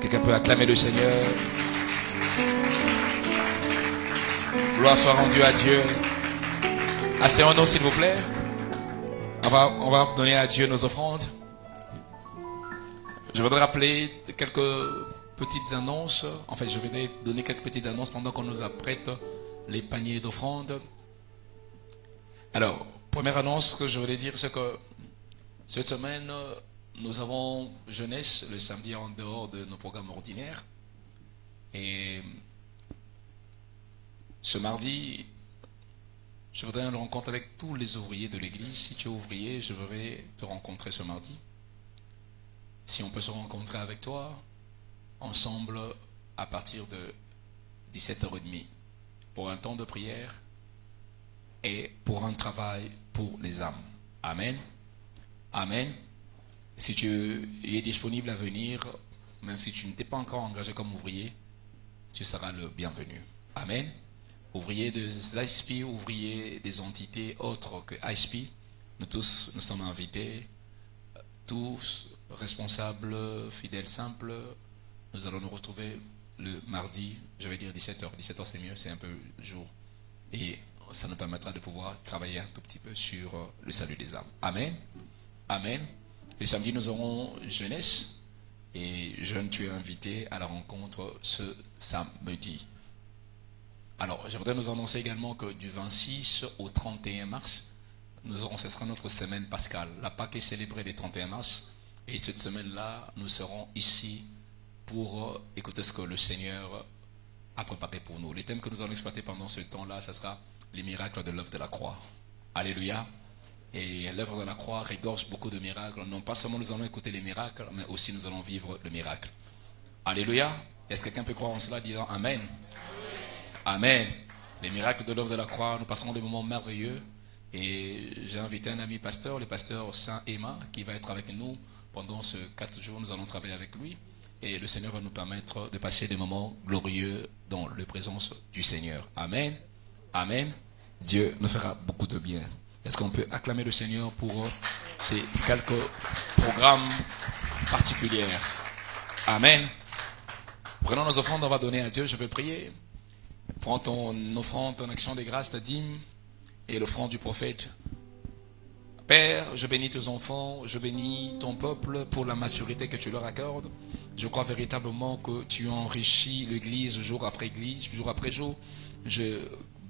Quelqu'un peut acclamer le Seigneur. Gloire soit rendue à Dieu. Asseyons-nous s'il vous plaît. On va donner à Dieu nos offrandes. Je voudrais rappeler quelques petites annonces. En fait, je vais donner quelques petites annonces pendant qu'on nous apprête les paniers d'offrandes. Alors, première annonce que je voulais dire, c'est que cette semaine, nous avons jeunesse le samedi en dehors de nos programmes ordinaires. Et ce mardi, je voudrais une rencontre avec tous les ouvriers de l'église. Si tu es ouvrier, je voudrais te rencontrer ce mardi. Si on peut se rencontrer avec toi, ensemble, à partir de 17h30, pour un temps de prière et pour un travail pour les âmes. Amen. Amen. Si tu es disponible à venir, même si tu ne t'es pas encore engagé comme ouvrier, tu seras le bienvenu. Amen. Ouvriers des ISP, ouvriers des entités autres que ISP, nous tous, nous sommes invités, tous responsables, fidèles, simples. Nous allons nous retrouver le mardi, je vais dire 17h. 17h c'est mieux, c'est un peu le jour. Et ça nous permettra de pouvoir travailler un tout petit peu sur le salut des âmes. Amen. Amen. Le samedi, nous aurons jeunesse. Et jeune, tu es invité à la rencontre ce samedi. Alors, je voudrais nous annoncer également que du 26 au 31 mars, ce sera notre semaine pascale. La Pâque est célébrée le 31 mars. Et cette semaine-là, nous serons ici pour écouter ce que le Seigneur a préparé pour nous. Les thèmes que nous allons exploiter pendant ce temps-là, ce sera les miracles de l'œuvre de la croix. Alléluia. Et l'œuvre de la croix regorge beaucoup de miracles. Non pas seulement nous allons écouter les miracles, mais aussi nous allons vivre le miracle. Alléluia. Est-ce que quelqu'un peut croire en cela, disant Amen? Amen. Les miracles de l'œuvre de la croix, nous passerons des moments merveilleux. Et j'ai invité un ami pasteur, le pasteur Saint Emma, qui va être avec nous pendant ces 4 jours. Nous allons travailler avec lui. Et le Seigneur va nous permettre de passer des moments glorieux dans la présence du Seigneur. Amen. Amen. Dieu nous fera beaucoup de bien. Est-ce qu'on peut acclamer le Seigneur pour ces quelques programmes particuliers? Amen. Prenons nos offrandes, on va donner à Dieu. Je vais prier. Prends ton offrande, ton action de grâce, ta dîme et l'offrande du prophète. Père, je bénis tes enfants, je bénis ton peuple pour la maturité que tu leur accordes. Je crois véritablement que tu enrichis l'Église jour après jour. Je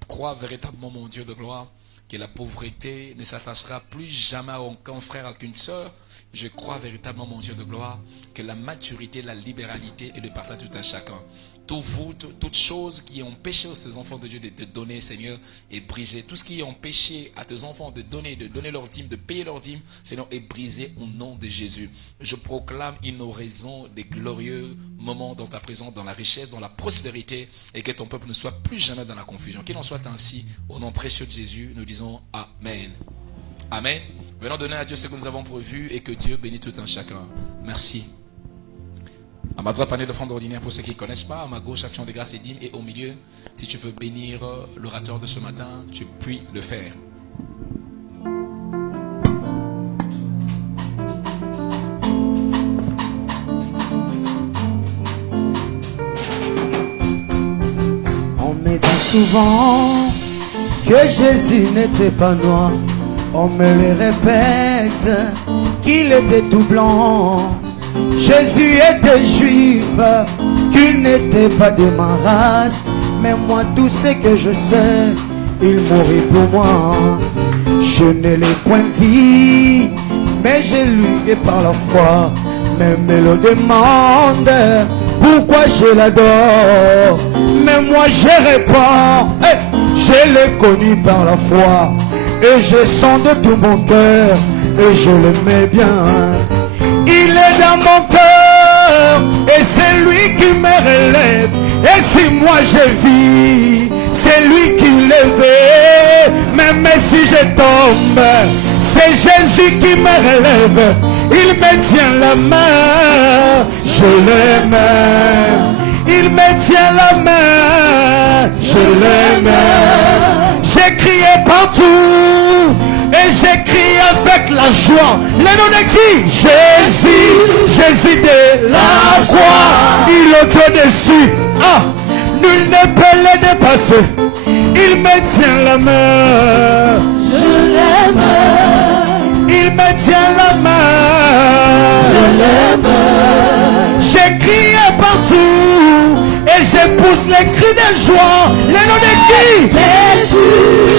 crois véritablement, mon Dieu de gloire, que la pauvreté ne s'attachera plus jamais à aucun frère, à aucune sœur. Je crois véritablement, mon Dieu de gloire, que la maturité, la libéralité et le partage tout à chacun. Toutes choses qui ont péché à ces enfants de Dieu de te donner, Seigneur, est brisé. Tout ce qui ont péché à tes enfants de donner leur dîme, de payer leur dîme, Seigneur, est brisé au nom de Jésus. Je proclame une oraison des glorieux moments dans ta présence, dans la richesse, dans la prospérité, et que ton peuple ne soit plus jamais dans la confusion. Qu'il en soit ainsi, au nom précieux de Jésus, nous disons Amen. Amen. Venons donner à Dieu ce que nous avons prévu et que Dieu bénisse tout un chacun. Merci. À ma droite, panneau d'offrande ordinaire pour ceux qui ne connaissent pas. À ma gauche, action de grâce et dîme. Et au milieu, si tu veux bénir l'orateur de ce matin, tu puis le faire. On me dit souvent que Jésus n'était pas noir. On me le répète qu'il était tout blanc. Jésus était juif, qu'il n'était pas de ma race. Mais moi tout ce que je sais, il mourit pour moi. Je ne l'ai point vu, mais j'ai lu et par la foi. Même me le demande, pourquoi je l'adore. Mais moi je réponds, je l'ai connu par la foi. Et je sens de tout mon cœur, et je l'aimais bien. Il est dans mon cœur, et c'est lui qui me relève. Et si moi je vis, c'est lui qui lève. Même si je tombe, c'est Jésus qui me relève. Il me tient la main, je l'aime. Il me tient la main, je l'aime. J'ai crié partout et j'ai crié avec la joie. Le nom de qui? Jésus, Jésus de la croix. Il est au-dessus. Nul ne peut le dépasser. Il me tient la main. Je l'aime. Il me tient la main. Je l'aime. J'ai crié partout et je pousse les cris de joie. Le nom de qui? Jésus,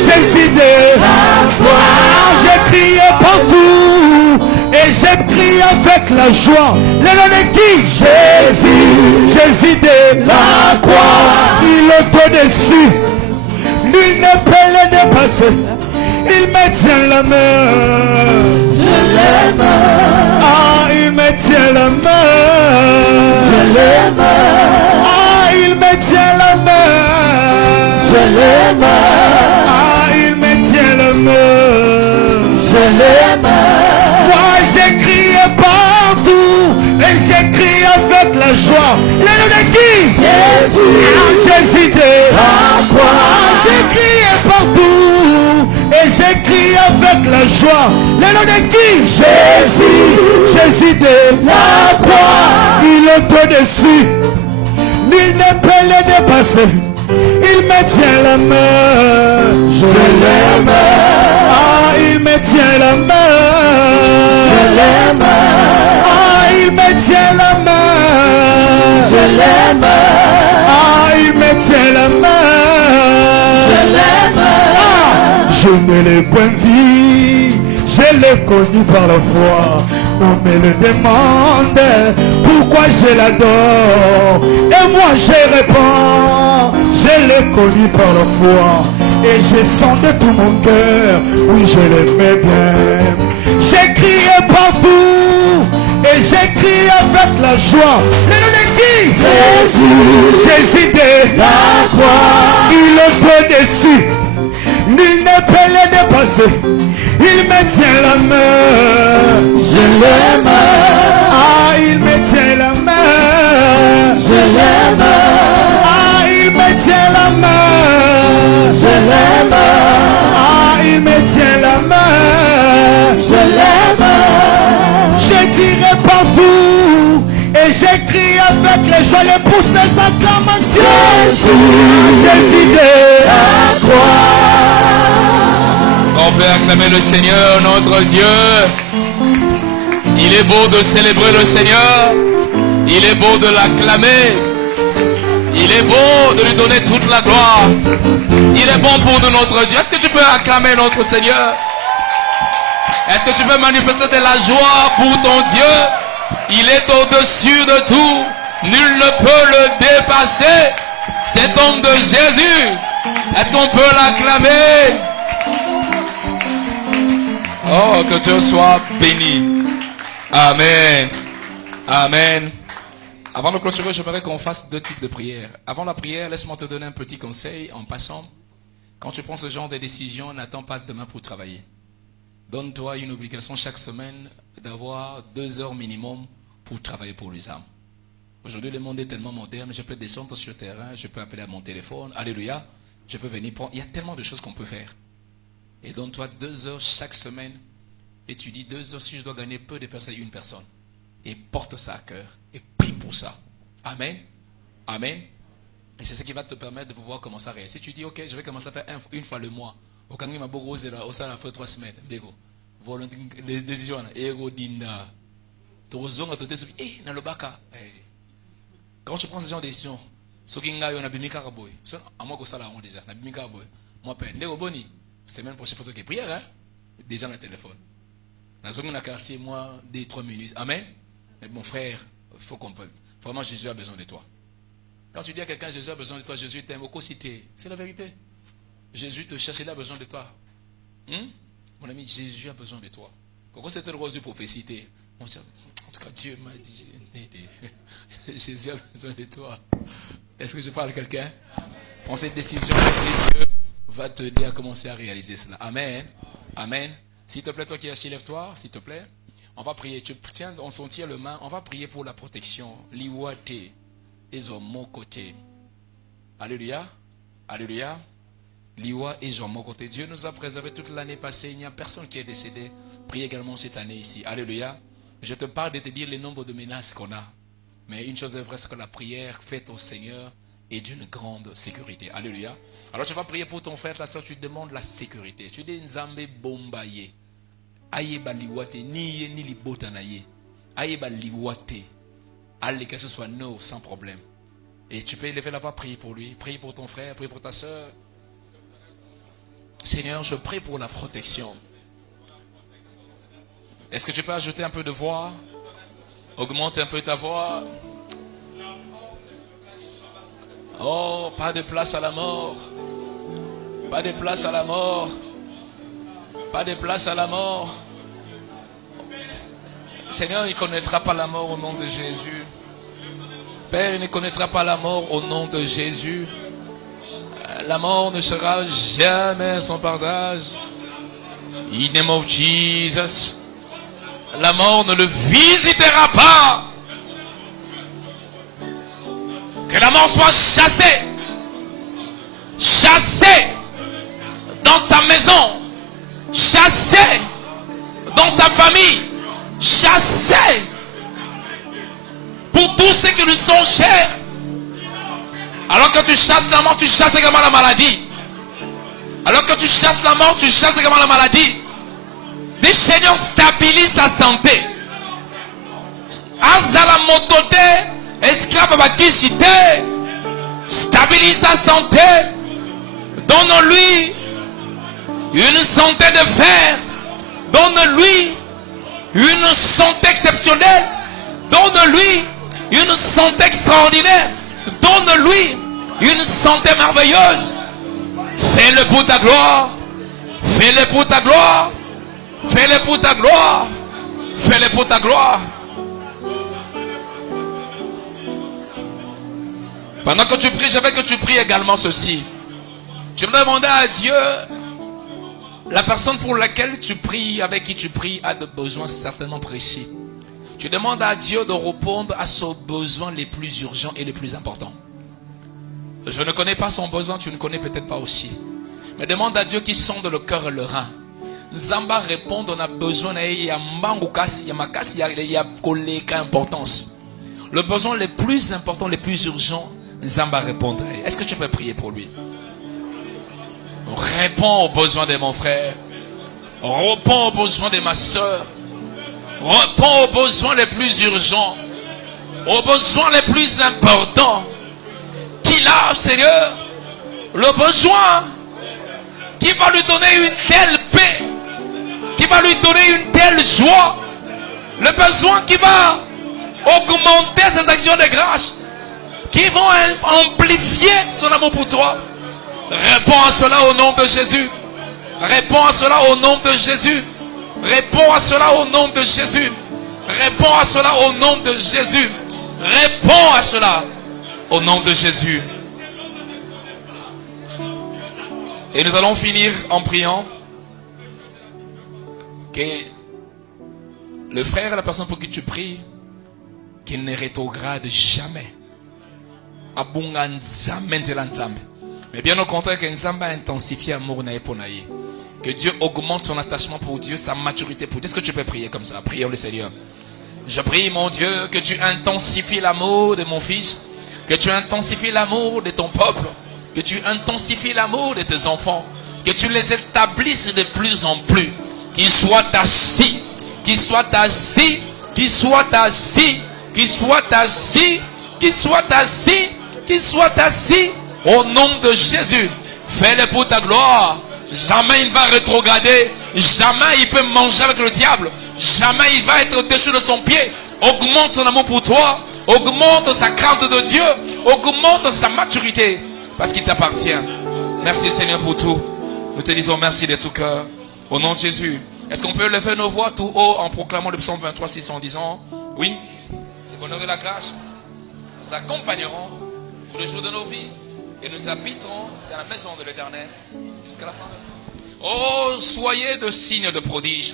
Jésus de la croix. J'ai crié partout et j'ai crié avec la joie. Le nom de qui? Jésus, Jésus de la croix. Il est au-dessus. Nul ne peut le dépasser. Il me tient la main. Je l'aime. Il me tient la main. Je l'aime. Il me tient la main. Je l'aime. Il me tient la main. Je l'aime. Moi j'ai crié partout et j'ai crié avec la joie. Le nom de qui? Jésus, Jésus de la croix. J'ai crié partout et j'ai crié avec la joie. Le nom de qui? Jésus, Jésus de la croix. Il est au-dessus. Nul ne peut le dépasser. Il me tient la main. Je l'aime. Il me tient la main. Je l'aime. Il me tient la main. Je l'aime. Il me tient la main. Je l'aime. Je ne l'ai point vu, je l'ai connu par la foi. On me le demande, pourquoi je l'adore. Et moi je réponds, je l'ai connu par la foi. Et je sens de tout mon cœur, oui je l'aimais bien. J'ai crié partout, et j'ai crié avec la joie. Le nom de qui? Jésus, Jésus de la croix. Il est au-dessus. Nul ne peut le dépasser. Il me tient la main. Je l'aime. Il me tient la main. Je l'aime. Il me tient la main. Je l'aime. Il me tient la main. Je l'aime. Je dirai partout et j'écris avec les joies, les pouces des acclamations. Jésus de la croix. On peut acclamer le Seigneur, notre Dieu. Il est beau de célébrer le Seigneur. Il est beau de l'acclamer. Il est beau de lui donner toute la gloire. Il est bon pour nous, notre Dieu. Est-ce que tu peux acclamer notre Seigneur? Est-ce que tu peux manifester de la joie pour ton Dieu? Il est au-dessus de tout. Nul ne peut le dépasser. Cet homme de Jésus. Est-ce qu'on peut l'acclamer? Oh, que Dieu soit béni. Amen. Amen. Avant de clôturer, j'aimerais qu'on fasse 2 types de prières. Avant la prière, laisse-moi te donner un petit conseil en passant. Quand tu prends ce genre de décision, n'attends pas demain pour travailler. Donne-toi une obligation chaque semaine d'avoir 2 heures minimum pour travailler pour les âmes. Aujourd'hui, le monde est tellement moderne, je peux descendre sur le terrain, je peux appeler à mon téléphone, alléluia, je peux venir prendre. Il y a tellement de choses qu'on peut faire. Et donne-toi 2 heures chaque semaine. Et tu dis 2 heures si je dois gagner peu de personnes, une personne. Et porte ça à cœur. Et prie pour ça. Amen. Amen. Et c'est ce qui va te permettre de pouvoir commencer à réussir. Si tu dis, ok, je vais commencer à faire une fois le mois. Au Kangui Mabogo, au sein de 3 semaines. Bego. Les décisions. Ego dinda. Tozonga tote subi. Eh, na lobaka. Quand tu prends ce genre de décision, ce qui nga yo na bimika kaboy. À moi que ça là on déjà. Na bimika kaboy. Moi peine. Nego boni. Semaine prochaine photo qui prière hein. Déjà dans le téléphone. Dans un quartier, moi, 2-3 minutes. Amen. Mais mon frère, il faut qu'on peut. Vraiment, Jésus a besoin de toi. Quand tu dis à quelqu'un, Jésus a besoin de toi, Jésus t'aime au quotidien. C'est la vérité. Jésus te cherche, il a besoin de toi. Mon ami, Jésus a besoin de toi. Quand c'était le rose de prophétie, en tout cas, Dieu m'a dit, Jésus a besoin de toi. Est-ce que je parle à quelqu'un? Prends cette décision et Dieu va t'aider à commencer à réaliser cela. Amen. Amen. S'il te plaît, toi qui es assis, lève-toi, s'il te plaît. On va prier. On s'en tire le main. On va prier pour la protection. Liwate. Ezo mon côté. Alléluia. Alléluia. Liwa Ezo mon côté. Dieu nous a préservés toute l'année passée. Il n'y a personne qui est décédé. Prie également cette année ici. Alléluia. Je te parle de te dire le nombre de menaces qu'on a. Mais une chose est vraie, c'est que la prière faite au Seigneur est d'une grande sécurité. Alléluia. Alors tu vas prier pour ton frère, ta soeur, tu demandes la sécurité. Tu dis Nzambe bombaye. Aye baliwate, ni ni libota naye. Aye baliwate. Allez, que ce soit no, sans problème. Et tu peux lever là-bas, prier pour lui, prier pour ton frère, prier pour ta soeur. Seigneur, je prie pour la protection. Est-ce que tu peux ajouter un peu de voix? Augmente un peu ta voix. Oh, pas de place à la mort. Pas de place à la mort. Pas de place à la mort. Seigneur, il ne connaîtra pas la mort au nom de Jésus. Père, il ne connaîtra pas la mort au nom de Jésus. La mort ne sera jamais son partage. In the name of Jesus. La mort ne le visitera pas. Que la mort soit chassée. Chassée dans sa maison. Chassée dans sa famille. Chassée pour tous ceux qui lui sont chers. Alors que tu chasses la mort, tu chasses également la maladie. Alors que tu chasses la mort, tu chasses également la maladie. Des Seigneur stabilise sa santé. Azala motote, esclave bakishite, stabilise sa santé. Donne-lui une santé de fer. Donne-lui une santé exceptionnelle. Donne-lui une santé extraordinaire. Donne-lui une santé merveilleuse. Fais-le pour ta gloire. Fais-le pour ta gloire. Fais-le pour ta gloire. Fais-le pour ta gloire. Pendant que tu pries, je veux que tu pries également ceci. Tu vas demander à Dieu, la personne pour laquelle tu pries, avec qui tu pries, a des besoins certainement précis. Tu demandes à Dieu de répondre à ses besoins les plus urgents et les plus importants. Je ne connais pas son besoin, tu ne connais peut-être pas aussi. Mais demande à Dieu qui sonde le cœur et le rein. Zamba répond, on a besoin, il y a importance. Le besoin le plus important, le plus urgent, Zamba répondra. Est-ce que tu peux prier pour lui? Réponds aux besoins de mon frère. Réponds aux besoins de ma soeur. Réponds aux besoins les plus urgents. Aux besoins les plus importants qu'il a, Seigneur. Le besoin qui va lui donner une telle paix, qui va lui donner une telle joie. Le besoin qui va augmenter ses actions de grâce, qui vont amplifier son amour pour toi. Réponds à cela au nom de Jésus. Réponds à cela au nom de Jésus. Réponds à cela au nom de Jésus. Réponds à cela au nom de Jésus. Réponds à cela au nom de Jésus. Et nous allons finir en priant que le frère et la personne pour qui tu pries, qu'il ne rétrograde jamais. Mais bien au contraire, que Nzamba intensifie l'amour pour naïe. Que Dieu augmente son attachement pour Dieu, sa maturité pour Dieu. Est-ce que tu peux prier comme ça? Prions le Seigneur. Je prie, mon Dieu, que tu intensifies l'amour de mon fils, que tu intensifies l'amour de ton peuple, que tu intensifies l'amour de tes enfants, que tu les établisses de plus en plus, qu'ils soient assis, qu'ils soient assis, qu'ils soient assis, qu'ils soient assis, qu'ils soient assis, qu'ils soient assis, au nom de Jésus. Fais-le pour ta gloire. Jamais il va rétrograder. Jamais il peut manger avec le diable. Jamais il va être au-dessus de son pied. Augmente son amour pour toi. Augmente sa crainte de Dieu. Augmente sa maturité. Parce qu'il t'appartient. Merci Seigneur pour tout. Nous te disons merci de tout cœur. Au nom de Jésus. Est-ce qu'on peut lever nos voix tout haut en proclamant le psaume 23, 6 en disant: oui, le bonheur et la grâce nous accompagneront tous les jours de nos vies. Et nous habiterons dans la maison de l'Éternel jusqu'à la fin de l'année. Oh, soyez de signes de prodiges.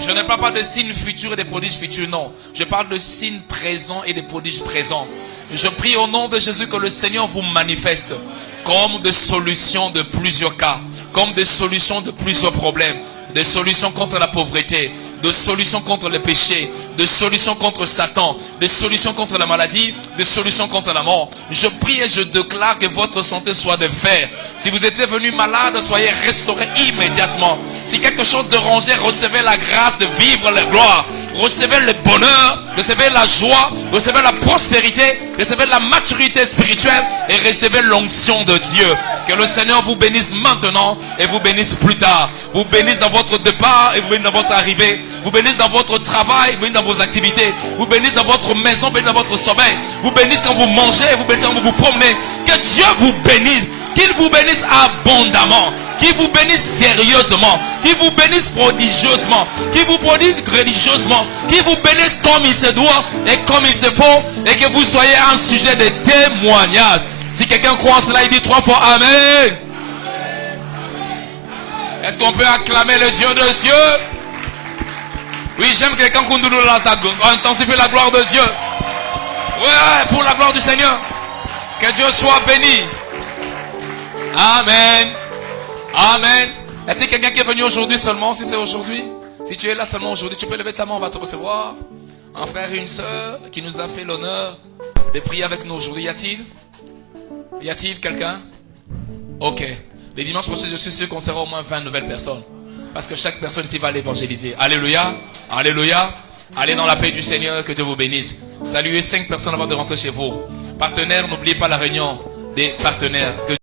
Je ne parle pas de signes futurs et de prodiges futurs, non. Je parle de signes présents et de prodiges présents. Je prie au nom de Jésus que le Seigneur vous manifeste comme des solutions de plusieurs cas, comme des solutions de plusieurs problèmes, des solutions contre la pauvreté, des solutions contre le péché, des solutions contre Satan, des solutions contre la maladie, des solutions contre la mort. Je prie et je déclare que votre santé soit de fer. Si vous étiez venu malade, soyez restauré immédiatement. Si quelque chose dérangé, recevez la grâce de vivre la gloire. Recevez le bonheur, recevez la joie, recevez la prospérité, recevez la maturité spirituelle et recevez l'onction de Dieu. Que le Seigneur vous bénisse maintenant et vous bénisse plus tard. Vous bénisse dans votre départ et vous bénisse dans votre arrivée. Vous bénisse dans votre travail, vous bénisse dans vos activités. Vous bénisse dans votre maison, vous bénisse dans votre sommeil. Vous bénisse quand vous mangez, vous bénisse quand vous vous promenez. Que Dieu vous bénisse. Qu'il vous bénisse abondamment. Qu'il vous bénisse sérieusement. Qu'il vous bénisse prodigieusement. Qu'il vous bénisse religieusement. Qu'il vous bénisse comme il se doit et comme il se faut. Et que vous soyez un sujet de témoignage. Si quelqu'un croit en cela, il dit 3 fois Amen. Est-ce qu'on peut acclamer le Dieu de Dieu? Oui, j'aime quelqu'un qui nous intensifie la gloire de Dieu. Ouais, pour la gloire du Seigneur. Que Dieu soit béni. Amen. Amen. Est-ce que quelqu'un qui est venu aujourd'hui seulement? Si c'est aujourd'hui, si tu es là seulement aujourd'hui, tu peux lever ta main, on va te recevoir. Un frère et une soeur qui nous a fait l'honneur de prier avec nous aujourd'hui. Y a-t-il quelqu'un? Ok. Les dimanches prochains, je suis sûr qu'on sera au moins 20 nouvelles personnes. Parce que chaque personne ici va l'évangéliser. Alléluia. Alléluia. Allez dans la paix du Seigneur, que Dieu vous bénisse. Saluez 5 personnes avant de rentrer chez vous. Partenaires, n'oubliez pas la réunion des partenaires.